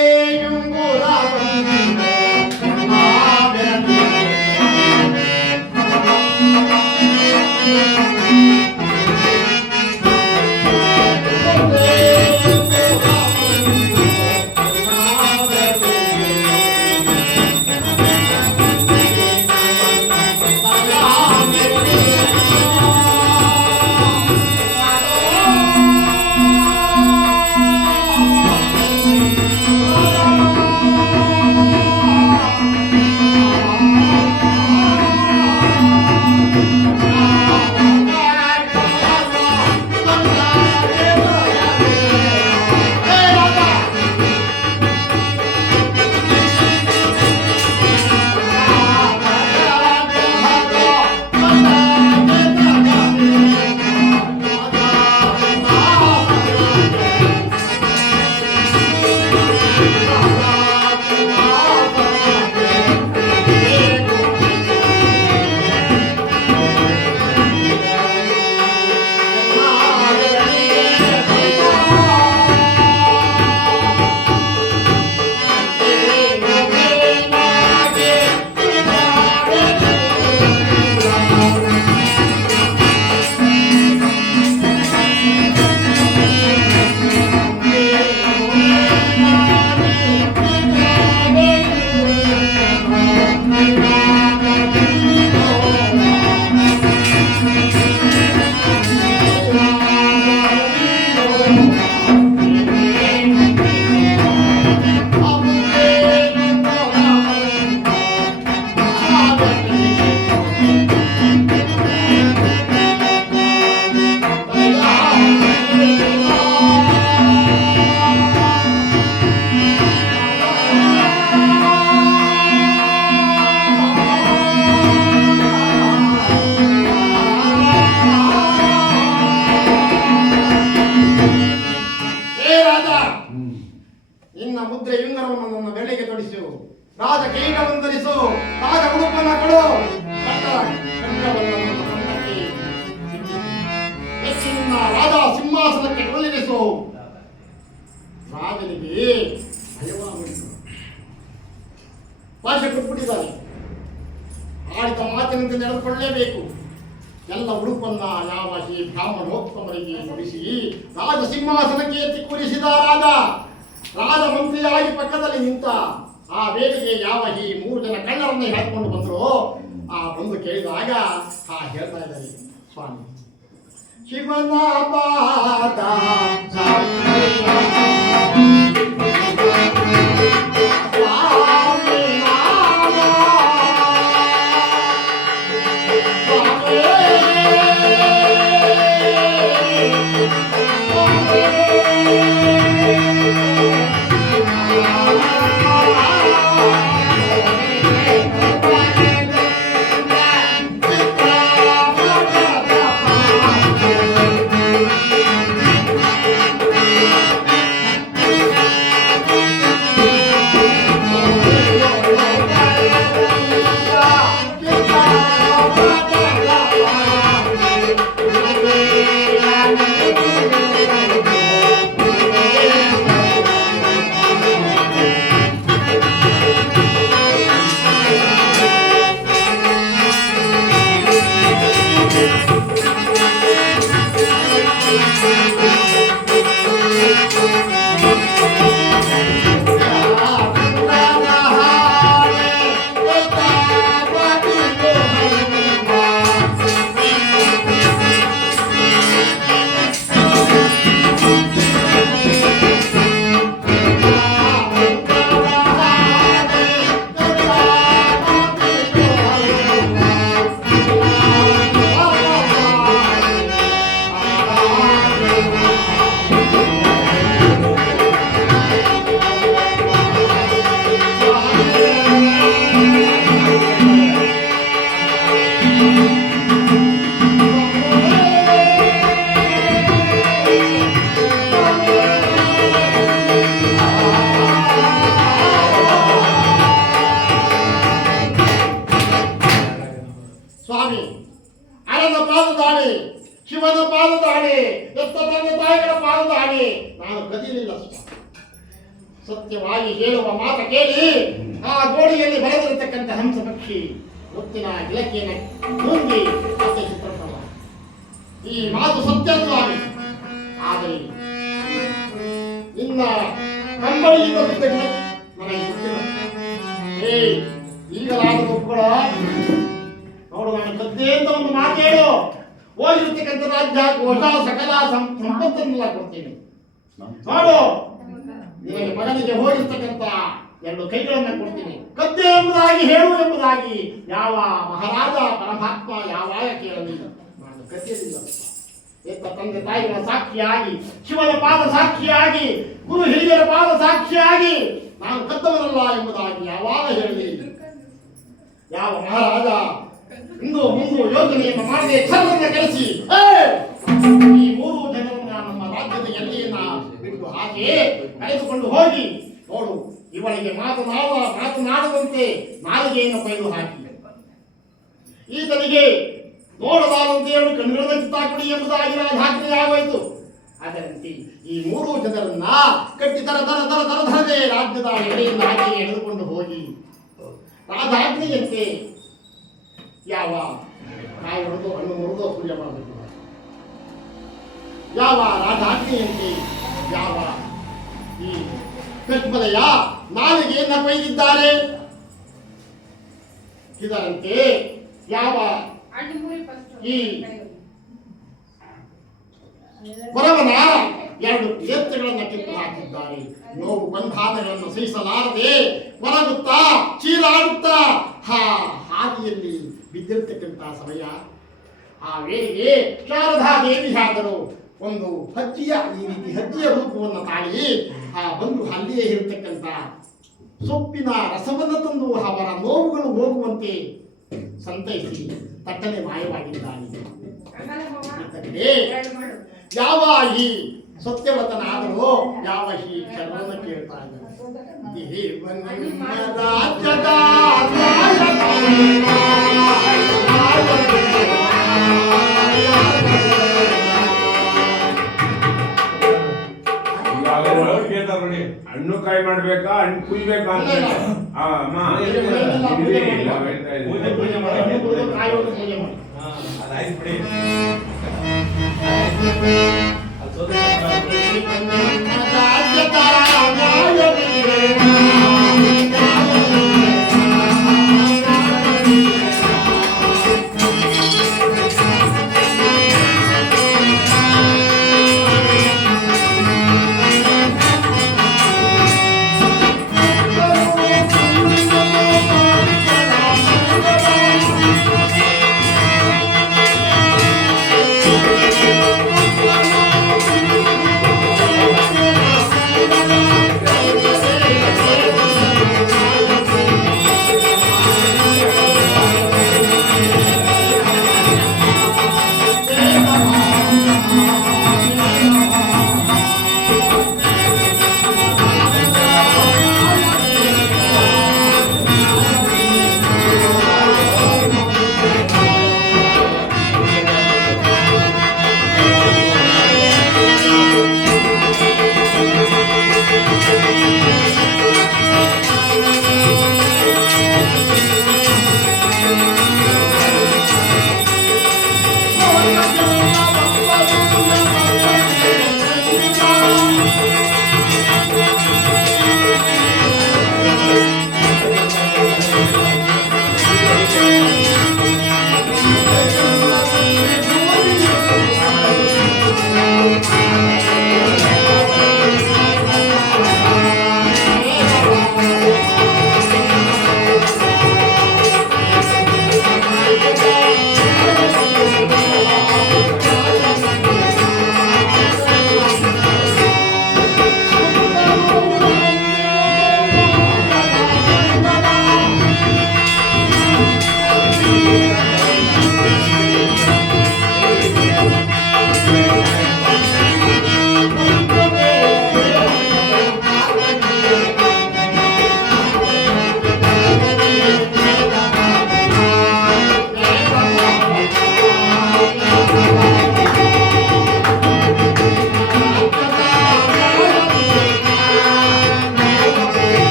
ಮುದ್ರೆ ಯುಂಗರವನ್ನು ನನ್ನ ಬೆಳ್ಳಿಗೆ ತೊಡಿಸು, ರಾಜ ಕೈಗಳನ್ನು ಧರಿಸು, ರಾಜ ಉಡುಪನ್ನು ಕೊಡು, ಹೆಚ್ಚಿನ ರಾಜ ಸಿಂಹಾಸನಕ್ಕೆ ಕೊಲ್ಲಿರಿಸು. ರಾಜನಿಗೆ ಭಯವಾಗುವುದು, ಭಾಷೆ ಕೊಟ್ಬಿಟ್ಟಿದ್ದಾನೆ, ಆಡಿದ ಮಾತಿನಂತೆ ನಡೆದುಕೊಳ್ಳಲೇಬೇಕು. ಎಲ್ಲ ಉಡುಪನ್ನ ಯಾವ ಶ್ರೀ ಬ್ರಾಹ್ಮಣೋತ್ತಮರಿಗೆ ಕೊಡಿಸಿ ರಾಜ ಸಿಂಹಾಸನಕ್ಕೆ ಎತ್ತಿ ಕೂರಿಸಿದ ರಾಜ ಮಂತ್ರಿಯಾಗಿ ಪಕ್ಕದಲ್ಲಿ ನಿಂತ ಆ ವೇದಿಕೆ ಯಾವ ಈ 3 ಜನ ಕಳ್ಳರನ್ನ ಹೇಳ್ಕೊಂಡು ಬಂದ್ರು. ಆ ಬಂದು ಕೇಳಿದಾಗ ಹೇಳ್ತಾ ಇದ್ದಾರೆ, ಸ್ವಾಮಿ ಶಿವನ ಪಾದ ಸ್ವಾಮಿ ಅರನ ಪಾದದಾಡಿ, ಶಿವನ ಪಾದದಾಡಿ, ಎತ್ತ ತಂದೆ ತಾಯಿಗಳ ಪಾದದಾಡಿ ನಾನು ಕದಿಲಿಲ್ಲ. ಸತ್ಯವಾಗಿ ಹೇಳುವ ಮಾತು ಕೇಳಿ ಆ ಗೋಡೆಯಲ್ಲಿ ಬರೆದಿರತಕ್ಕಂಥ ಹಂಸ ಪಕ್ಷಿ ಮುತ್ತಿನ ಗಿಲಕಿಯನ್ನು ನುಂಗಿ ಮತ್ತೆ ಚಿತ್ರಪಟ. ಈ ಮಾತು ಸತ್ಯ ಸ್ವಾಮಿ. ಆದರೆ ನಿನ್ನ ಕಂಬಳಿಯಿಂದ ಬಿದ್ದ ಗಿಲಕಿ ನನಗೆ ಗೊತ್ತಿಲ್ಲ. ಈಗಲಾದರೂ ಕೂಡ ನೋಡು, ನಾನು ಕದ್ದೆ ಅಂತ ಒಂದು ಮಾತು ಹೇಳು, ಹೋಗಿರ್ತಕ್ಕಂಥ ರಾಜ್ಯ ಕೋಶ ಸಕಲ ಸಂಪತ್ತನ್ನೆಲ್ಲ ಕೊಡ್ತೀನಿ. ನೋಡು, ನಿನಗೆ ಮಗನಿಗೆ ಹೋಗಿರ್ತಕ್ಕಂಥ 2 ಕೈಗಳನ್ನ ಕೊಡ್ತೀನಿ. ಕದ್ದೆ ಎಂಬುದಾಗಿ ಹೇಳು ಎಂಬುದಾಗಿ ಯಾವ ಮಹಾರಾಜ ಪರಮಾತ್ಮ ಯಾವಾಗ ಕೇಳಲಿಲ್ಲ. ನಾನು ಕದ್ದಿಲ್ಲ. ಎತ್ತ ತಂದೆ ತಾಯಿಗಳ ಸಾಕ್ಷಿಯಾಗಿ, ಶಿವನ ಪಾದ ಸಾಕ್ಷಿಯಾಗಿ, ಗುರು ಹಿರಿಯರ ಪಾದ ಸಾಕ್ಷಿಯಾಗಿ ನಾನು ಕದ್ದವನಲ್ಲ ಎಂಬುದಾಗಿ ಯಾವಾಗ ಹೇಳಲಿ. ಯಾವ ಮಹಾರಾಜ ಇಂದು ಮುಂದು ಯೋಜನೆಯನ್ನು ಮಾಡದೆ ಛಲವನ್ನು ಕಳಿಸಿ ಈ 3 ಜನರನ್ನ ನಮ್ಮ ರಾಜ್ಯದ ಎಲ್ಲೆಯನ್ನ ಬಿಟ್ಟು ಹಾಕಿ ಕಳೆದುಕೊಂಡು ಹೋಗಿ ನೋಡು, ಇವಳಿಗೆ ಮಾತನಾಡದಂತೆ ನಾಲಿಗೆಯನ್ನು ಕೊಯ್ದು ಹಾಕಿ ಈತನಿಗೆ ನೋಡಬಾರದಂತೆ ಹೇಳಿ ಕಣ್ಣುಗಳನ್ನು ಕಿತ್ತಾಕೊಡಿ ಎಂಬುದಾಗಿ ರಾಜಾಜ್ಞೆ ಆಗೋಯ್ತು. ಅದರಂತೆ ಈ 3 ಜನರನ್ನ ಕಟ್ಟಿ ದರದೇ ರಾಜ್ಯದ ಎಲೆಯಿಂದ ಹಾಕಿ ಎಳೆದುಕೊಂಡು ಹೋಗಿ ರಾಜಾಜ್ಞೆಯಂತೆ ಯಾವ ಕಾಯಿ ಹೊಡೆದು ಹಣ್ಣು ಮುರಿದು ಪೂಜೆ ಮಾಡಬೇಕು, ಯಾವ ರಾಜಾಜ್ಞೆಯಂತೆ ಯಾವ ಈ ಕಟ್ಮಲೆಯ ನಾಲಿಗೆಯನ್ನ ಕೊಯ್ದಿದ್ದಾರೆ. ಇದರಂತೆ ಯಾವ ಈ ಕೊರವನ 2 ಎತ್ತುಗಳನ್ನು ಕಿತ್ತು ಹಾಕಿದ್ದಾರೆ. ನೋವು ಬಂಧಾನಗಳನ್ನು ಸಹಿಸಲಾರದೆ ಹೊರಗುತ್ತಾ ಚೀರಾಡುತ್ತಾ ಹಾದಿಯಲ್ಲಿ ಬಿದ್ದಿರತಕ್ಕಂಥ ಸಮಯ. ಆ ವೇಳೆಗೆ ಶಾರದಾ ದೇವಿ ಆದರು ಒಂದು ಹಜ್ಜಿಯ ಈ ರೀತಿ ಹಜ್ಜಿಯ ರೂಪವನ್ನು ತಾಳಿ ಬಂದು ಅಲ್ಲಿಯೇ ಇರತಕ್ಕಂಥ ಸೊಪ್ಪಿನ ರಸವನ್ನು ತಂದು ಅವರ ನೋವುಗಳು ಹೋಗುವಂತೆ ಸಂತೈಸಿ ತಟ್ಟನೆ ಮಾಯವಾಗಿದ್ದಾನೆ. ಯಾವ ಈ ಸತ್ಯವತನಾದರೂ ಯಾವ ಈ ಕ್ಷಣವನ್ನು ಕೇಳ್ತಾ ಇದ್ದಾರೆ. ಹಣ್ಣು ಕಾಯಿ ಮಾಡ್ಬೇಕಾ, ಹಣ್ಣು ಕುಯ್ಬೇಕಾ ಅಂತ ಅದಾಯ್ತು ಬಿಡಿ.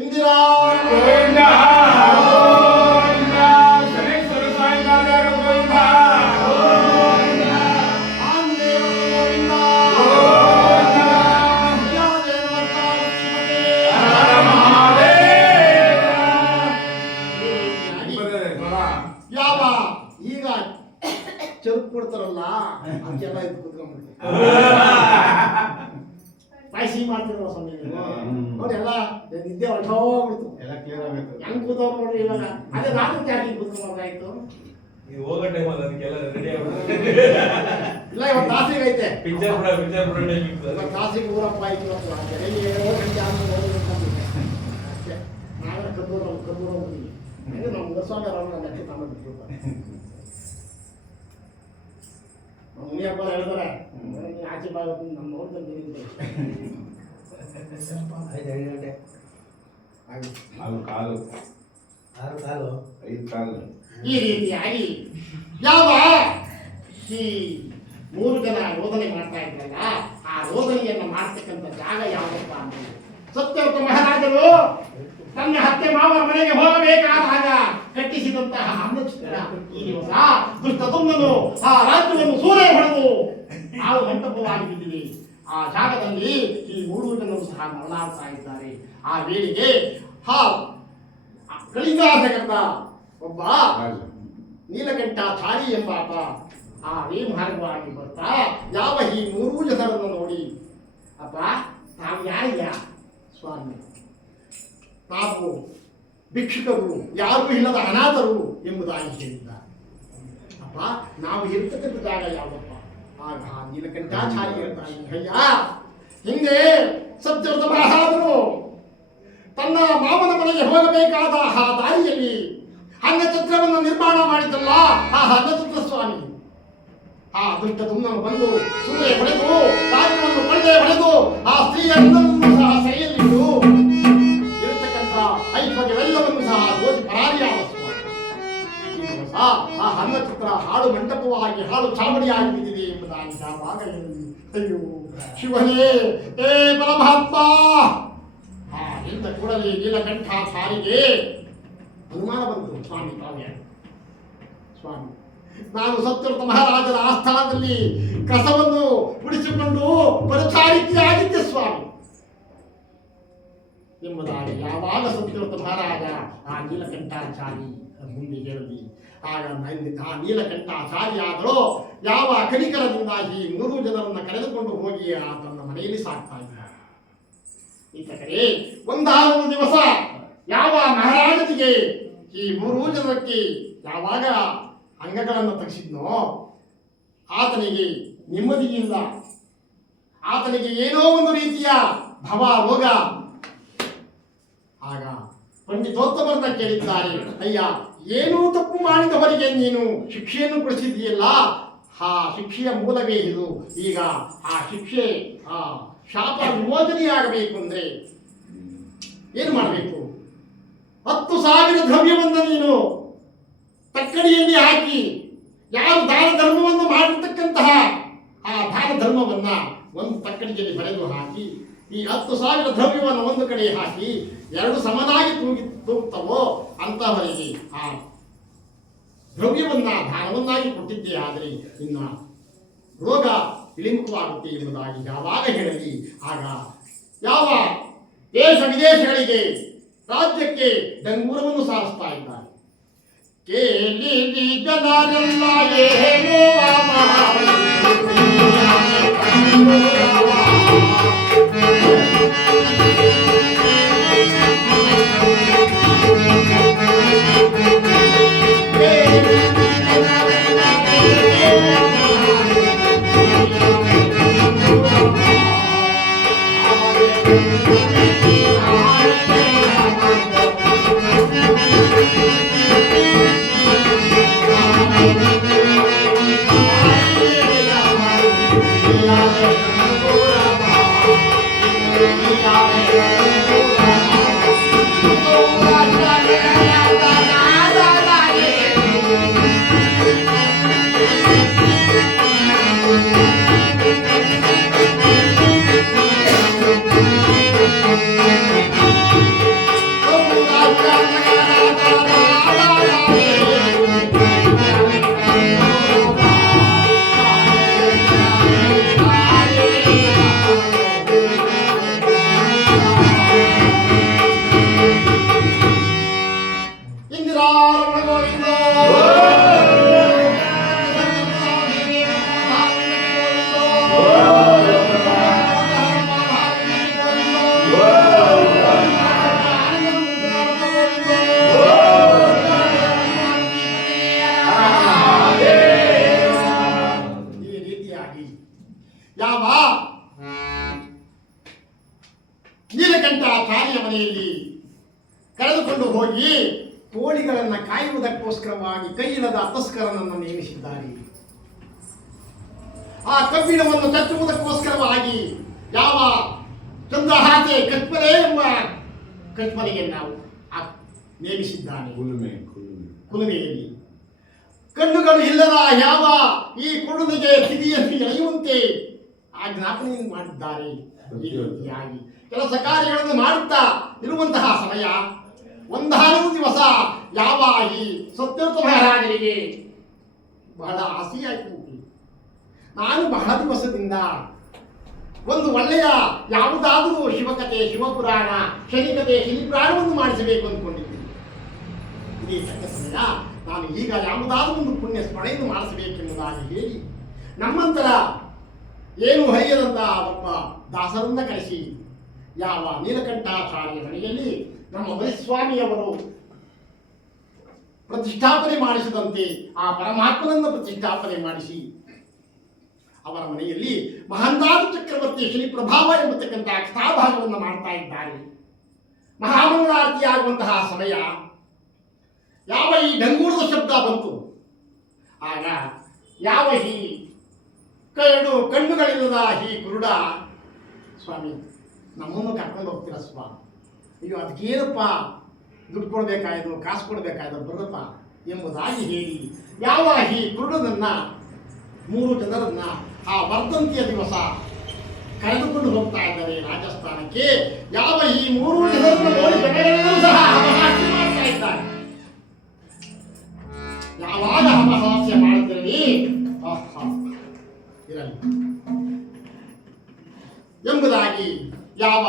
ಇಂದಿರಾ ಗೋವಿಂದ ಗೋವಿಂದ ಶನೇಶ್ವರ ಸಾಯಿನಾಥರ ಗೋವಿಂದ ಆಂಜನೇಯ ಗೋವಿಂದ ಯಾವ ಈಗ ಚೆರುಕು ಕೊಡ್ತಾರಲ್ಲ ಅದಕ್ಕೆಲ್ಲ ಇದು ಕುತ್ಕೊಂಡ್ಬಿಡ್ತೀವಿ ಪಾಯಸಿ ಮಾಡ್ತಿರೋ ಸ್ವಾಮಿ ನೀವು ನೋಡಿ ಎಲ್ಲ ನಿದ್ದೆ ಹೊರಟೋಗ್ಬಿಡ್ತು ಎಲ್ಲ ಕ್ಲಿಯರ್ ಆಗಬೇಕು. ಹೆಂಗ್ ಕೂತವ್ರು ನೋಡ್ರಿ ಇವಾಗ ಅದೇ ರಾತ್ರಿ ಜಾತಿ ಕೂತ್ಕೊಂಡ್ಬಾರ್ದಾಯ್ತು ನೀವು ಹೋಗೋ ಟೈಮಲ್ಲಿ ಅದಕ್ಕೆಲ್ಲ ರೆಡಿ ಆಗ್ಬಿಡುತ್ತೆ ಇಲ್ಲ ಇವತ್ತು ದಾಸಿಗೆ ಐತೆ ಪಿಕ್ಚರ್ ಕೂಡ ಟೈಮ್ ಇವತ್ತು ದಾಸಿಗೆ ಊರಪ್ಪ ಆಯ್ತು ಇವತ್ತು ಅಷ್ಟೇ ನಾವೇ ಕದ್ದೂರು ಹೋಗ್ತೀವಿ ಹಂಗೆ ನಾವು ಮುಗಸ್ವಾಮಿ ಅವ್ರನ್ನ ಲೆಕ್ಕ ತಗೊಂಡ್ಬಿಟ್ಟಿರ್ತಾರೆ ನಮ್ಮ ಮುನಿಯಪ್ಪ ಹೇಳ್ತಾರೆ ಆಚೆ ಬಾಯ್ ನಮ್ಮ ನೋಡ್ಕೊಂಡು ಐದು ಗಂಟೆ ನಾಲ್ಕು ಕಾಲು 6 ಕಾಲು 5 ಕಾಲು ಈ ರೀತಿಯಾಗಿ ಯಾವ ಈ 3 ಜನ ರೋದನೆ ಮಾಡ್ತಾ ಇದ್ರಲ್ಲ ಆ ರೋದನೆಯನ್ನ ಮಾಡ್ತಕ್ಕಂಥ ಜಾಗ ಯಾವಪ್ಪ ಅಂದ್ರೆ ಸತ್ಯವ್ರತ ಮಹಾರಾಜರು ತನ್ನ ಹತ್ತೆ ಮಾವರ ಮನೆಗೆ ಹೋಗಬೇಕಾದಾಗ ಕಟ್ಟಿಸಿದಂತಹ ಅನ್ನಚಿತ್ರ ಈ ದಿವಸ ದುಷ್ಟದುಮ್ನನು ಆ ರಾಜ್ಯವನ್ನು ಸೂರೆ ಹೊಡೆದು ನಾವು ಮಂಟಪವಾಗಿ ಬಿದ್ದಿದೆ. ಆ ಜಾಗದಲ್ಲಿ ಈ 3 ಜನರು ಸಹ ಮರಳಾಡ್ತಾ ಇದ್ದಾರೆ. ಆ ವೇಳೆಗೆ ಕಳಿಂಗಾಸಕಂತ ಒಬ್ಬ ನೀಲಕಂಠಾಚಾರಿ ಎಂಬಾತ ಆ ವೇಮಾರ್ಗವಾಗಿ ಬರ್ತಾ ಯಾವ ಈ 3 ಜನರನ್ನು ನೋಡಿ, ಅಪ್ಪ ತಾವು ಯಾರಿಲ್ಲ ಸ್ವಾಮಿ, ತಾವು ಭಿಕ್ಷುಕರು, ಯಾರೂ ಇಲ್ಲದ ಅನಾಥರು ಎಂಬುದಾಗಿ ಹೇಳಿದ್ದ. ಅಪ್ಪ ನಾವು ಇರ್ತಕ್ಕಂಥ ಜಾಗ ಯಾವಪ್ಪ? ಆಗ ನೀಲಕಂಠಾಚಾರಿ ಹೇಳ್ತಾರೆ, ಅಯ್ಯ ಹಿಂದೆ ಸತ್ಯವ್ರತ ಮಹಾರಾಜರು ತನ್ನ ಮಾವನ ಮನೆಗೆ ಹೋಗಬೇಕಾದ ಆ ದಾರಿಯಲ್ಲಿ ಅನ್ನಛತ್ರವನ್ನು ನಿರ್ಮಾಣ ಮಾಡಿದ್ದಲ್ಲ ಆ ಅನ್ನಛತ್ರ ಸ್ವಾಮಿ. ಆ ದುಷ್ಟದುಮ್ನನು ಬಂದು ಸೂರ್ಯ ಹೊಡೆದು ರಾಜ್ಯವನ್ನು ಕೊಳ್ಳೆ ಹೊಡೆದು ಆ ಸ್ತ್ರೀಯರನ್ನು ಸಹ ಸೆರೆಯಲ್ಲಿಟ್ಟು ಇರತಕ್ಕಂಥ ಐಶ್ವರ್ಯವೆಲ್ಲವನ್ನು ಸಹ ಓದಿ ಪರಾರಿಯಾದ ಸ್ವಾಮಿ. ಈ ದಿವಸ ಆ ಅನ್ನಛತ್ರ ಹಾಳು ಮಂಟಪವಾಗಿ ಹಾಳು ಚಾವಡಿಯಾಗಿ ಬಿದ್ದಿದೆ ಎಂಬುದಾಗಿ ಯಾವಾಗ ಹೇಳಿದ್ವಿ. ಅಯ್ಯೋ ಶಿವನೇ, ಏ ಪರಮಾತ್ಮ! ಆ ಇಂದ ಕೂಡಲೇ ನೀಲಕಂಠಾಚಾರಿಗೆ ಅನುಮಾನ ಬಂತು. ಸ್ವಾಮಿ ಕಾವ್ಯ ಸ್ವಾಮಿ, ನಾನು ಸತ್ಯವ್ರತ ಮಹಾರಾಜರ ಆಸ್ಥಾನದಲ್ಲಿ ಕಸವನ್ನು ಉಳಿಸಿಕೊಂಡು ಪರಿಚಾರಿಕೆಯಾಗಿದ್ದೆ ಸ್ವಾಮಿ ಎಂಬುದಾಗಿ ಯಾವಾಗ ಸತ್ಯವ್ರತ ಮಹಾರಾಜ ಆ ನೀಲಕಂಠಾಚಾರಿ ಮುಂದೆ ಹೇಳಲಿ. ಆಗ ಆ ನೀಲಕಂಠಾಚಾರಿ ಆದರೂ ಯಾವ ಕನಿಕರದಿಂದಾಗಿ 3 ಜನರನ್ನ ಕರೆದುಕೊಂಡು ಹೋಗಿ ಆ ತನ್ನ ಮನೆಯಲ್ಲಿ ಸಾಕ್ತಾ ಇದ್ದ. ಈತ ಕಡೆ ಒಂದಾನೊಂದು ದಿವಸ ಯಾವ ಮಹಾರಾಜನಿಗೆ ಈ 3 ಜನಕ್ಕೆ ಯಾವಾಗ ಅಂಗಗಳನ್ನು ತೆಗೆಸಿದ್ನೋ ಆತನಿಗೆ ನೆಮ್ಮದಿ ಇಲ್ಲ. ಆತನಿಗೆ ಏನೋ ಒಂದು ರೀತಿಯ ಭವ ರೋಗ. ಆಗ ಪಂಡಿತೋತ್ತಮರನ್ನ ಕೇಳಿದ್ದಾರೆ, ಅಯ್ಯ ಏನೂ ತಪ್ಪು ಮಾಡಿದವರಿಗೆ ನೀನು ಶಿಕ್ಷೆಯನ್ನು ಕೊಡಿಸಿದ್ದೀಯಲ್ಲ, ಆ ಶಿಕ್ಷೆಯ ಮೂಲವೇ ಇದು. ಈಗ ಆ ಶಿಕ್ಷೆ ಆ ಶಾಪ ವಿಮೋಚನೆಯಾಗಬೇಕು ಅಂದ್ರೆ ಏನು ಮಾಡಬೇಕು? 10,000 ದ್ರವ್ಯವನ್ನು ನೀನು ತಕ್ಕಡಿಯಲ್ಲಿ ಹಾಕಿ ಯಾರು ದಾನ ಧರ್ಮವನ್ನು ಮಾಡಿರ್ತಕ್ಕಂತಹ ಆ ದಾನ ಧರ್ಮವನ್ನ ಒಂದು ತಕ್ಕಡಿಯಲ್ಲಿ ಬರೆದು ಹಾಕಿ ಈ 10,000 ದ್ರವ್ಯವನ್ನು ಒಂದು ಕಡೆ ಹಾಕಿ 2 ಸಮನಾಗಿ ತೂಗ್ತವೋ ಅಂತಹವರಿಗೆ ಆ ದ್ರವ್ಯವನ್ನ ದಾನವನ್ನಾಗಿ ಕೊಟ್ಟಿದ್ದೇ ಆದರೆ ಇನ್ನ ರೋಗ ಇಳಿಮುಖವಾಗುತ್ತೆ ಎಂಬುದಾಗಿ ಯಾವಾಗ ಹೇಳಲಿ ಆಗ ಯಾವ ದೇಶ ವಿದೇಶಗಳಿಗೆ ರಾಜ್ಯಕ್ಕೆ ಡಂಗೂರವನ್ನು ಸಾರಿಸ್ತಾ ಇದ್ದಾರೆ. ಕೇಳಿರಿ ಜನರೆಲ್ಲ ಹೇಳುವ ಯಾವ ನೀಲಕಂಠಾಚಾರ್ಯ ಮನೆಯಲ್ಲಿ ಕರೆದುಕೊಂಡು ಹೋಗಿ ಕೋಳಿಗಳನ್ನು ಕಾಯುವುದಕ್ಕೋಸ್ಕರವಾಗಿ ಕೈಯಿಲ್ಲದ ತಸ್ಕರನನ್ನು ನೇಮಿಸಿದ್ದಾರೆ. ಆ ಕಬ್ಬಿಣವನ್ನು ಕಚ್ಚುವುದಕ್ಕೋಸ್ಕರವಾಗಿ ಯಾವ ಚಂದ್ರಹಾಸೆ ಕಚ್ಮಲೆ ಎಂಬ ಕಚ್ಮಲೆಯನ್ನು ನೇಮಿಸಿದ್ದಾನೆ. ಕುಲುಮೆಯಲ್ಲಿ ಕಣ್ಣುಗಳು ಇಲ್ಲದ ಯಾವ ಈ ಕುರುಡಿಗೆ ತಿದಿಯನ್ನು ಎಳೆಯುವಂತೆ ಆಜ್ಞಾಪನೆಯನ್ನು ಮಾಡಿದ್ದಾರೆ. ಈ ರೀತಿಯಾಗಿ ಕೆಲಸ ಕಾರ್ಯಗಳನ್ನು ಮಾಡುತ್ತಾ ಇರುವಂತಹ ಸಮಯ ಒಂದಾರು ದಿವಸ ಯಾವ ಈ ಸತ್ಯವ್ರತ ಮಹಾರಾಜರಿಗೆ ಬಹಳ ಆಸೆಯಾಯಿತು. ನಾನು ಬಹಳ ದಿವಸದಿಂದ ಒಂದು ಒಳ್ಳೆಯ ಯಾವುದಾದರೂ ಶಿವಕಥೆ, ಶಿವಪುರಾಣ, ಶನಿಕಥೆ, ಶನಿಪುರಾಣವನ್ನು ಮಾಡಿಸಬೇಕು ಅಂದ್ಕೊಂಡಿದ್ದೀನಿ. ಇದೇ ತಕ್ಕ ಸಮಯ ನಾನು ಈಗ ಯಾವುದಾದರೂ ಒಂದು ಪುಣ್ಯ ಸ್ಮರಣೆಯನ್ನು ಮಾಡಿಸಬೇಕೆಂಬುದಾಗಿ ಹೇಳಿ ನಮ್ಮಂತರ ಏನು ಹರಿಯದಂತಹ ಒಬ್ಬ ದಾಸರನ್ನ ಕರೆಸಿ ಯಾವ ನೀಲಕಂಠಾಚಾರ್ಯ ಮನೆಯಲ್ಲಿ ನಮ್ಮ ಮರಿಸ್ವಾಮಿಯವರು ಪ್ರತಿಷ್ಠಾಪನೆ ಮಾಡಿಸಿದಂತೆ ಆ ಪರಮಾತ್ಮನನ್ನು ಪ್ರತಿಷ್ಠಾಪನೆ ಮಾಡಿಸಿ ಅವರ ಮನೆಯಲ್ಲಿ ಮಹಾಂದಾದ ಚಕ್ರವರ್ತಿ ಶ್ರೀ ಪ್ರಭಾವ ಎಂಬತಕ್ಕಂತಹ ಕಥಾಭಾಗವನ್ನು ಮಾಡ್ತಾ ಇದ್ದಾರೆ. ಮಹಾಮಂಗಳಾರತಿ ಆಗುವಂತಹ ಸಮಯ ಯಾವ ಈ ಡಂಗೂರದ ಶಬ್ದ ಬಂತು. ಆಗ ಯಾವ ಈ ಕಣ್ಣುಗಳಿಲ್ಲದ ಈ ಕುರುಡ, ಸ್ವಾಮಿ ನಮ್ಮನ್ನು ಕರ್ಕೊಂಡು ಹೋಗ್ತೀರ ಸ್ವಾಮಿ, ಅಯ್ಯೋ ಅದಕ್ಕೇನಪ್ಪ ದುಡ್ಡು ಕೊಡಬೇಕಾಯ್ತು, ಕಾಸು ಕೊಡಬೇಕಾಯ್ತು, ಬರಪ್ಪ ಎಂಬುದಾಗಿ ಹೇಳಿ ಯಾವ ಈ ಕುರುಡನನ್ನ 3 ಜನರನ್ನ ಆ ವರ್ಧಂತಿಯ ದಿವಸ ಕರೆದುಕೊಂಡು ಹೋಗ್ತಾ ಇದ್ದಾರೆ ರಾಜಸ್ಥಾನಕ್ಕೆ. ಯಾವ ಈ 3 ಜನರನ್ನು ನೋಡಿ ಜನರೆಲ್ಲರೂ ಸಹ ಹಮಹಾಸ್ಯ ಮಾಡ್ತಾ ಇದ್ದಾರೆ. ಯಾವಾಗ ಹಮಹಾಸ್ಯ ಮಾಡ್ತೀರಿ ಇರಲಿ ಎಂಬುದಾಗಿ ಯಾವ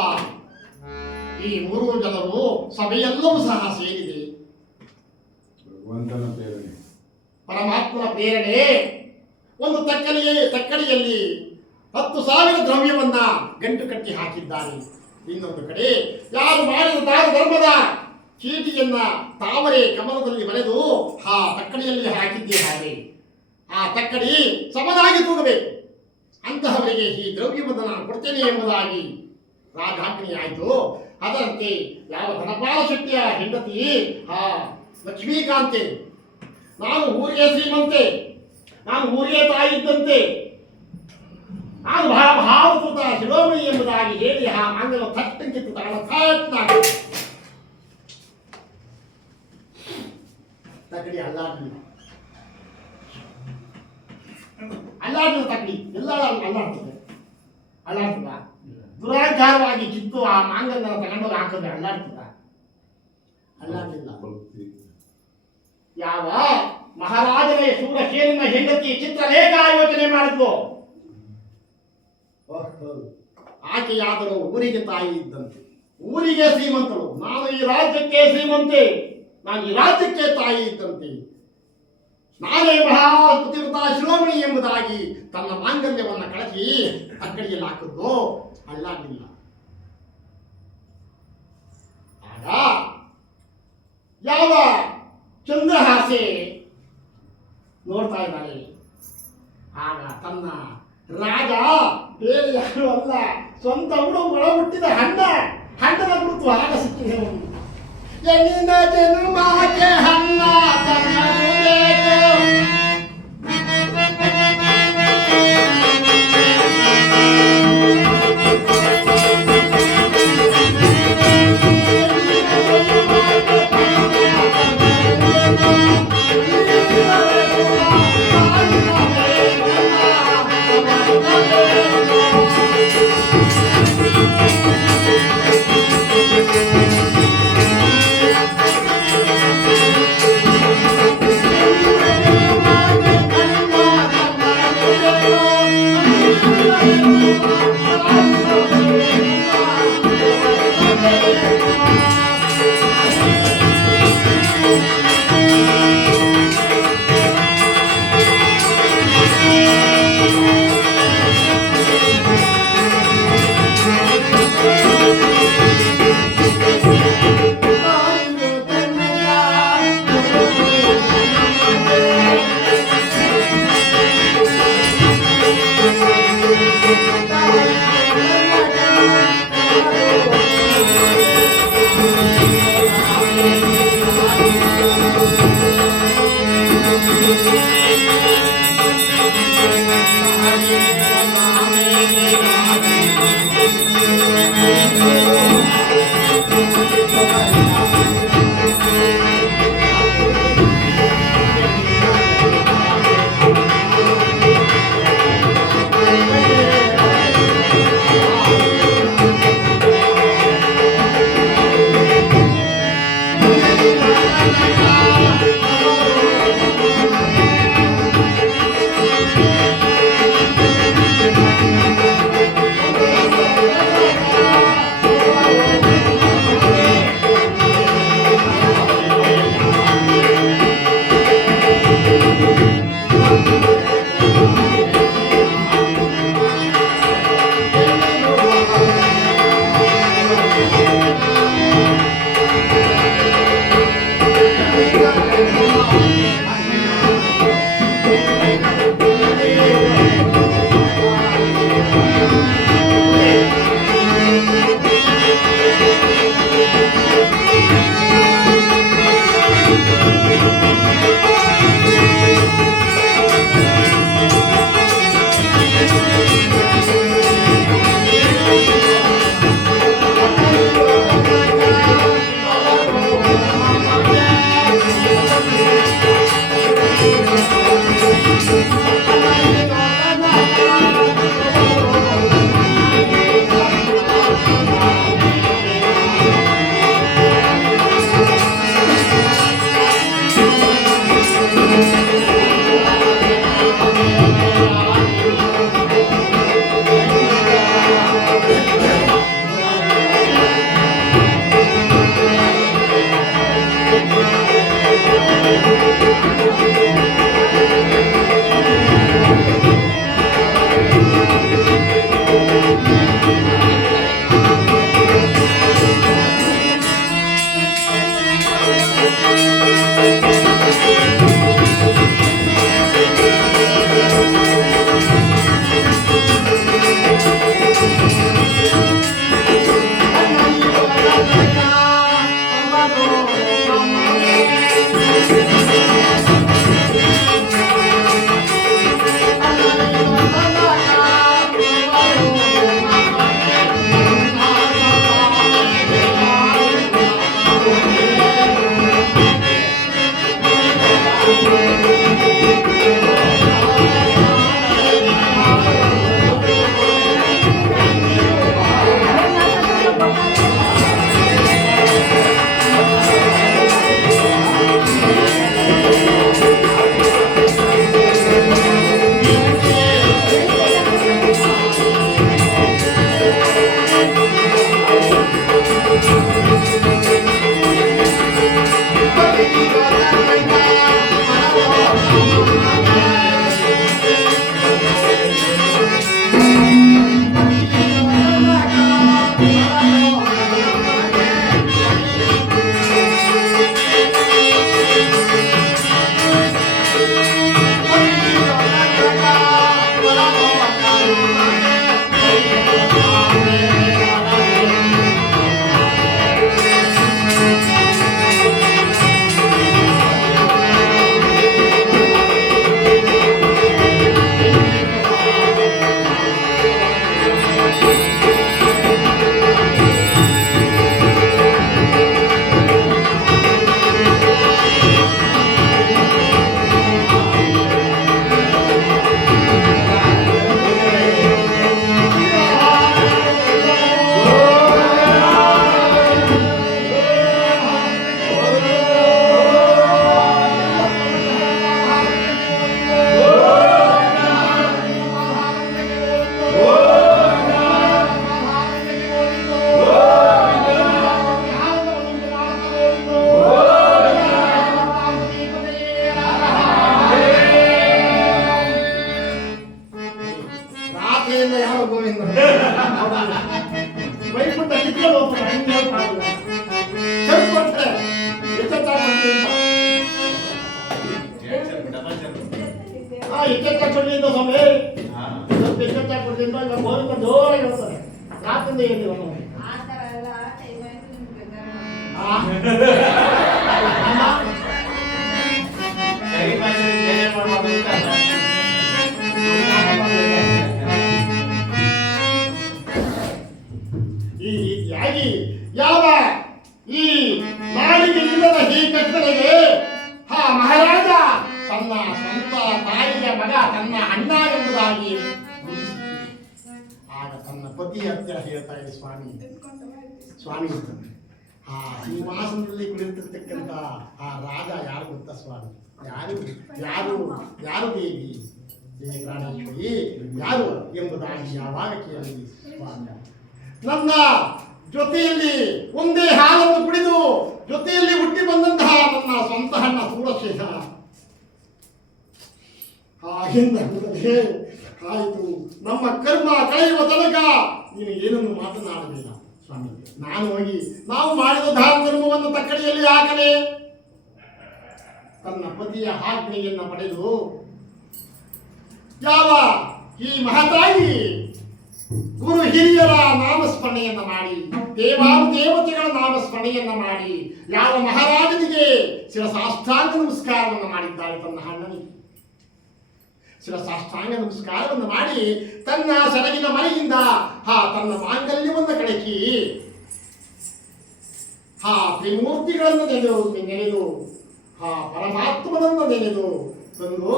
ಈ 3 ಜನರು ಸಭೆಯೆಲ್ಲವೂ ಸಹ ಸೇರಿದೆ. ಪರಮಾತ್ಮನ ಪ್ರೇರಣೆ ಒಂದು ತಕ್ಕಡಿಯಲ್ಲಿ 10,000 ದ್ರವ್ಯವನ್ನ ಗಂಟು ಕಟ್ಟಿ ಹಾಕಿದ್ದಾರೆ. ಇನ್ನೊಂದು ಕಡೆ ಯಾರು ಮಾಡಿದ ದಾನ ಧರ್ಮದ ಚೀಟಿಯನ್ನ ತಾವರೆ ಕಮಲದಲ್ಲಿ ಬರೆದು ಆ ತಕ್ಕಡಿಯಲ್ಲಿ ಹಾಕಿದ್ದೇ ಹಾಗೆ ಆ ತಕ್ಕಡಿ ಸಮನಾಗಿ ತೂಗಬೇಕು. ಅಂತಹವರಿಗೆ ಈ ದ್ರವ್ಯವನ್ನು ನಾನು ಕೊಡ್ತೇನೆ ಎಂಬುದಾಗಿ ರಾಜಾಜ್ಞೆ ಆಯಿತು. ಅದರಂತೆ ಯಾವ ಧನಪಾಲ ಶೆಟ್ಟಿಯ ಹೆಂಡತಿ ಆ ಲಕ್ಷ್ಮೀಕಾಂತೆ, ನಾನು ಊರಿಗೆ ಶ್ರೀಮಂತೆ, ನಾನು ಊರಿಗೆ ತಾಯಿ ಇದ್ದಂತೆ, ನಾನು ಬಹಳ ಭಾವಕೃತ ಶಿರೋಮಣಿ ಎಂಬುದಾಗಿ ಹೇಳಿ ಆ ಮಾಂಗಲ್ಯ ಥಟ್ಟಂಕಿತ್ತು ತಗಳ ಥಟ್ನಾಗಿ ತಕ್ಕಡಿ ಅಲ್ಲಾಡಲಿಲ್ಲ. ಅಲ್ಲಾಡಿದ ತಕ್ಕಡಿ ಎಲ್ಲ ಅಲ್ಲಾಡ್ತದೆ. ಅಲ್ಲಾಡ್ತದ ದುರಾಚಾರವಾಗಿ ಕಿತ್ತು ಆ ಮಾಂಗಲ್ಯನ ತಗೊಂಡೋಗಿ ಹಾಕಿದ್ರೆ ಅಲ್ಲಾಡ್ತದ? ಅಲ್ಲಾಡಲಿಲ್ಲ. ಯಾವ ಮಹಾರಾಜನೇ ಶೂರಸೇನನ ಹೆಂಡತಿ ಚಿತ್ರಲೇಖ ಯೋಚನೆ ಮಾಡಿದ್ಲು, ಆಕೆಯಾದರೂ ಊರಿಗೆ ತಾಯಿ ಇದ್ದಂತೆ, ಊರಿಗೆ ಶ್ರೀಮಂತಳು, ನಾನು ಈ ರಾಜ್ಯಕ್ಕೆ ಶ್ರೀಮಂತೆ, ನಾನು ಈ ರಾಜ್ಯಕ್ಕೆ ತಾಯಿ ಇದ್ದಂತೆ, ನಾನೇ ಮಹಾಪತಿವ್ರತ ಶಿರೋಮಣಿ ಎಂಬುದಾಗಿ ತನ್ನ ಮಾಂಗಲ್ಯವನ್ನು ಕಳಚಿ ತಕ್ಕಡಿಯಲ್ಲಿ ಹಾಕಿದ್ದು ಅಲ್ಲಾಗಲಿಲ್ಲ. ಆಗ ಯಾವ ಚಂದ್ರಹಾಸೆ ನೋಡ್ತಾ ಇದ್ದಾಳೆ, ಆಗ ತನ್ನ ರಾಜ ಬೇರೆ ಯಾರು ಅಲ್ಲ, ಸ್ವಂತ ಒಳ ಹುಟ್ಟಿದ ಹಣ್ಣನ ಕುರಿತು ಆಗ ಸಿಕ್ಕಿದೆ. ಎನ್ನಿನ ಜನ್ಮಕ್ಕೆ ಹಣ್ಣ ತನ್ನಬೇಕು, ರಾತ್ರಿಯಿಂದ ಯಾವ ಗೋವಿಂದ ಬೈಕ್ಬಿಟ್ಟ ಕಿತ್ಕೊಂಡು ಹೋಗ್ತಾರೆ ಹಂಗೆ ಚರ್ಚ್ಕೊಡ್ತಾರೆ ಎಚ್ಚೆತ್ತ ಚೊಳ್ಳಿಯಿಂದ ಸ್ವಾಮಿ ಸ್ವಲ್ಪ ಎಚ್ಚೆತ್ತ ಕೊಡ್ದಿಂದ ಈಗ ಗೋವಿಂದ ಜೋರಾಗಿ ಹೇಳ್ತಾರೆ ರಾತ್ರಿಯಿಂದ ಹೇಳಿ ಅವನು ಈ ರೀತಿಯಾಗಿ ಯಾವ ಈ ನಾಡಿಗೆ ಇಲ್ಲದ ಈ ಕತ್ತಲೆಗೆ ಮಹಾರಾಜ ತನ್ನ ಸ್ವಂತ ತಾಯಿಯ ಮಗ ತನ್ನ ಅಣ್ಣ ಎಂಬುದಾಗಿ ಆಗ ತನ್ನ ಪತಿ ಹತ್ತಿರ ಹೇಳ್ತಾ ಇದೆ ಸ್ವಾಮಿ ಸ್ವಾಮಿ ಸಿಂಹಾಸನದಲ್ಲಿ ಕುಳಿತಿರ್ತಕ್ಕಂಥ ಆ ರಾಜ ಯಾರು ಗೊತ್ತಾ ಸ್ವಾಮಿ ಯಾರು ಯಾರು ಯಾರು ದೇವಿ ಪ್ರಾಣೇಶ್ವರಿ ಯಾರು ಎಂಬುದಾಗಿ ಯಾವಾಗ ಕೇಳಿದೆ ಸ್ವಾಮಿ ನನ್ನ ಜೊತೆಯಲ್ಲಿ ಒಂದೇ ಹಾಲನ್ನು ಕುಡಿದು ಜೊತೆಯಲ್ಲಿ ಹುಟ್ಟಿ ಬಂದಂತಹ ನನ್ನ ಸ್ವಂತ ಅಣ್ಣ ಸೂರಶೇಷ ಆಗಿಂದ ಆಯಿತು ನಮ್ಮ ಕರ್ಮ ಕಳೆಯುವ ತನಕ ನೀನು ಏನನ್ನು ಮಾತನಾಡಲಿಲ್ಲ ಸ್ವಾಮಿ ನಾನು ಹೋಗಿ ನಾವು ಮಾಡಿದ ದಾನ ಧರ್ಮವನ್ನು ತಕ್ಕಡಿಯಲ್ಲಿ ಹಾಕಲೇ ತನ್ನ ಪತಿಯ ಆಜ್ಞೆಯನ್ನು ಪಡೆದು ಯಾವ ಈ ಮಹತಾಯಿ ಗುರು ಹಿರಿಯರ ನಾಮಸ್ಮರಣೆಯನ್ನ ಮಾಡಿ ದೇವತೆಗಳ ನಾಮಸ್ಮರಣೆಯನ್ನ ಮಾಡಿ ಯಾವ ಮಹಾರಾಜನಿಗೆ ಶಿರಸಾಷ್ಟಾಂಗ ನಮಸ್ಕಾರವನ್ನು ಮಾಡಿದ್ದಾಳೆ ತನ್ನ ಅಣ್ಣನಿಗೆ ಶಿರಸಾಷ್ಟಾಂಗ ನಮಸ್ಕಾರವನ್ನು ಮಾಡಿ ತನ್ನ ಸೆರಗಿನ ಮನೆಯಿಂದ ತನ್ನ ಮಾಂಗಲ್ಯವನ್ನು ಕಳಕಿ ತ್ರಿಮೂರ್ತಿಗಳನ್ನು ನೆನೆದು ಪರಮಾತ್ಮನನ್ನು ನೆನೆದು ತಂದು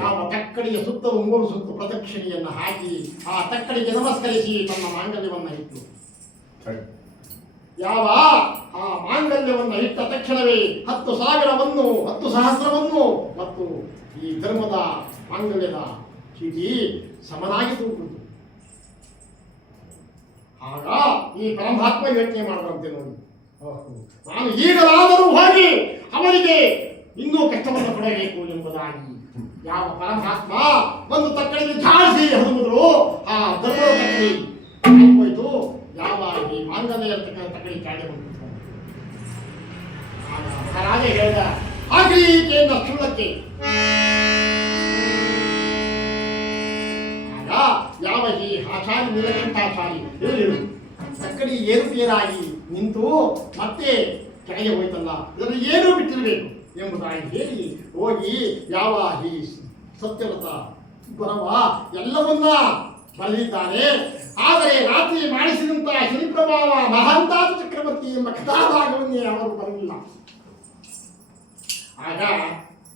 ಯಾವ ತಕ್ಕಡಿಯ ಸುತ್ತಲೂ 3 ಸುತ್ತು ಪ್ರದಕ್ಷಿಣೆಯನ್ನು ಹಾಕಿ ಆ ತಕ್ಕಡಿಗೆ ನಮಸ್ಕರಿಸಿ ತನ್ನ ಮಾಂಗಲ್ಯವನ್ನು ಇಟ್ಟು ಯಾವ ಆ ಮಾಂಗಲ್ಯವನ್ನು ಇಟ್ಟ ತಕ್ಷಣವೇ 10,000ವನ್ನು 10,000ವನ್ನು ಮತ್ತು ಈ ಧರ್ಮದ ಮಾಂಗಲ್ಯದ ಚೀಟಿ ಸಮನಾಗಿ ತೂಗುವುದು. ಆಗ ಈ ಪರಮಾತ್ಮ ಯೋಚನೆ ಮಾಡುವಂತೆ ನೋಡಿ, ನಾನು ಈಗಲಾದರೂ ಹೋಗಿ ಅವರಿಗೆ ಇನ್ನೂ ಕಷ್ಟವನ್ನು ಕೊಡಬೇಕು ಎಂಬುದಾಗಿ ಯಾವ ಪರಮಾತ್ಮ ಒಂದು ತಕ್ಕಡಿಗೆ ಝಾಡಿಸಿ ಹರಿದ್ರು ಆ ಧರ್ಮದ ತಕ್ಕಡಿ ಹೋಯ್ತು. ಯಾವ ಈ ಮಾಂಗಲ್ಯ ಇರತಕ್ಕಂಥ ತಕ್ಕಡಿ ಕಾಡೆ ಬಂದ್ಬಿಟ್ಟು ಮಹಾರಾಜ ಹೇಳಿದ ಆಗಲೀಕೆಯಿಂದ ಸುಳ್ಳಕ್ಕೆ. ಆಗ ಯಾವ ಈ ಆಚಾರ್ಯ ನೀಲಕಂಠಾಚಾರಿ ಹೇಳಿರು ತಕ್ಕಡಿ ಏರುಪೇರಾಗಿ ನಿಂತು ಮತ್ತೆ ಕೆಳಗೆ ಹೋಯ್ತಲ್ಲ, ಇದನ್ನು ಏನೂ ಬಿಟ್ಟಿರಬೇಕು ಎಂಬುದಾಗಿ ಹೇಳಿ ಹೋಗಿ ಯಾವ ಈ ಸತ್ಯವ್ರತ ಬರವ ಎಲ್ಲವನ್ನ ಬರೆದಿದ್ದಾನೆ. ಆದರೆ ರಾತ್ರಿ ಮಾಡಿಸಿದಂತಹ ಶ್ರೀಪ್ರಭಾವ ಮಹಾಂತಾದ ಚಕ್ರವರ್ತಿ ಎಂಬ ಕಥಾಭಾಗವನ್ನೇ ಅವರು ಬರಲಿಲ್ಲ. ಆಗ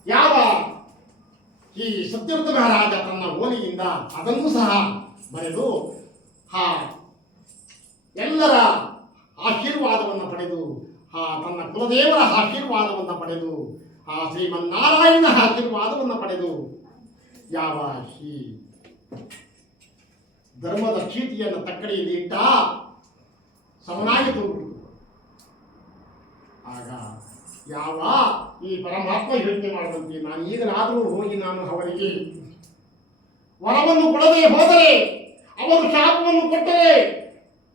ಯಾವ ಈ ಸತ್ಯವ್ರತ ಮಹಾರಾಜ ತನ್ನ ಓಲಿಯಿಂದ ಅದನ್ನು ಸಹ ಬರೆದು ಎಲ್ಲರ ಆಶೀರ್ವಾದವನ್ನು ಪಡೆದು ತನ್ನ ಕುಲದೇವರ ಆಶೀರ್ವಾದವನ್ನು ಪಡೆದು ಶ್ರೀಮನ್ನಾರಾಯಣನ ಆಶೀರ್ವಾದವನ್ನು ಪಡೆದು ಯಾವ ಈ ಧರ್ಮದ ಚೀಟಿಯನ್ನು ತಕ್ಕಡಿಯಲ್ಲಿ ಇಟ್ಟ ಸಮನಾಗಿ ತೋರ್ಬಿಟ್ಟು ಆಗ ಯಾವ ಈ ಪರಮಾತ್ಮ ಯೋಚನೆ ಮಾಡದಂತೆ ನಾನು ಈಗಲಾದರೂ ಹೋಗಿ ನಾನು ಅವರಿಗೆ ವರವನ್ನು ಕೊಡದೆ ಹೋದರೆ ಅವರು ಶಾಪವನ್ನು ಕೊಟ್ಟರೆ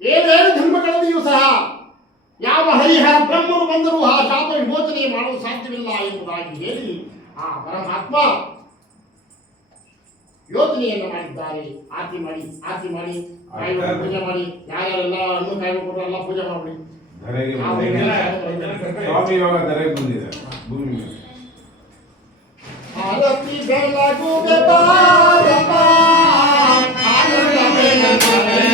ಏನೇನು ಧರ್ಮಗಳಲ್ಲಿಯೂ ಸಹ ಯಾವ ಹರಿಹರ ಬ್ರಹ್ಮರು ಬಂದರೂ ಆ ಶಾಪ ವಿಮೋಚನೆ ಮಾಡಲು ಸಾಧ್ಯವಿಲ್ಲ ಎಂಬುದಾಗಿ ಹೇಳಿ ಆ ಪರಮಾತ್ಮ ಯೋಚನೆಯನ್ನು ಮಾಡಿದ್ದಾರೆ. ಆರತಿ ಮಾಡಿ ಪೂಜೆ ಮಾಡಿ ಯಾರ್ಯಾರೆಲ್ಲ ಹಣ್ಣು ಕಾಯಿ ಕೊಟ್ಟರು ಎಲ್ಲ ಪೂಜೆ ಮಾಡಿ ಧರೆಗೆ ಸ್ವಾಮಿ ಇವಾಗ ಧರೆಗೆ ಬಂದಿದೆ ಭೂಮಿ ಮೇಲೆ. ಆರತಿ ಬೆಳಗುವೆ ಬಾರಪ್ಪ, ಆನಂದ ಬೆಳಗುವೆ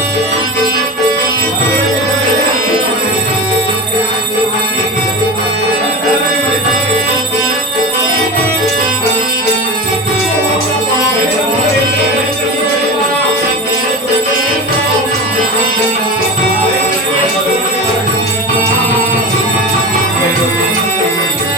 ¡Gracias!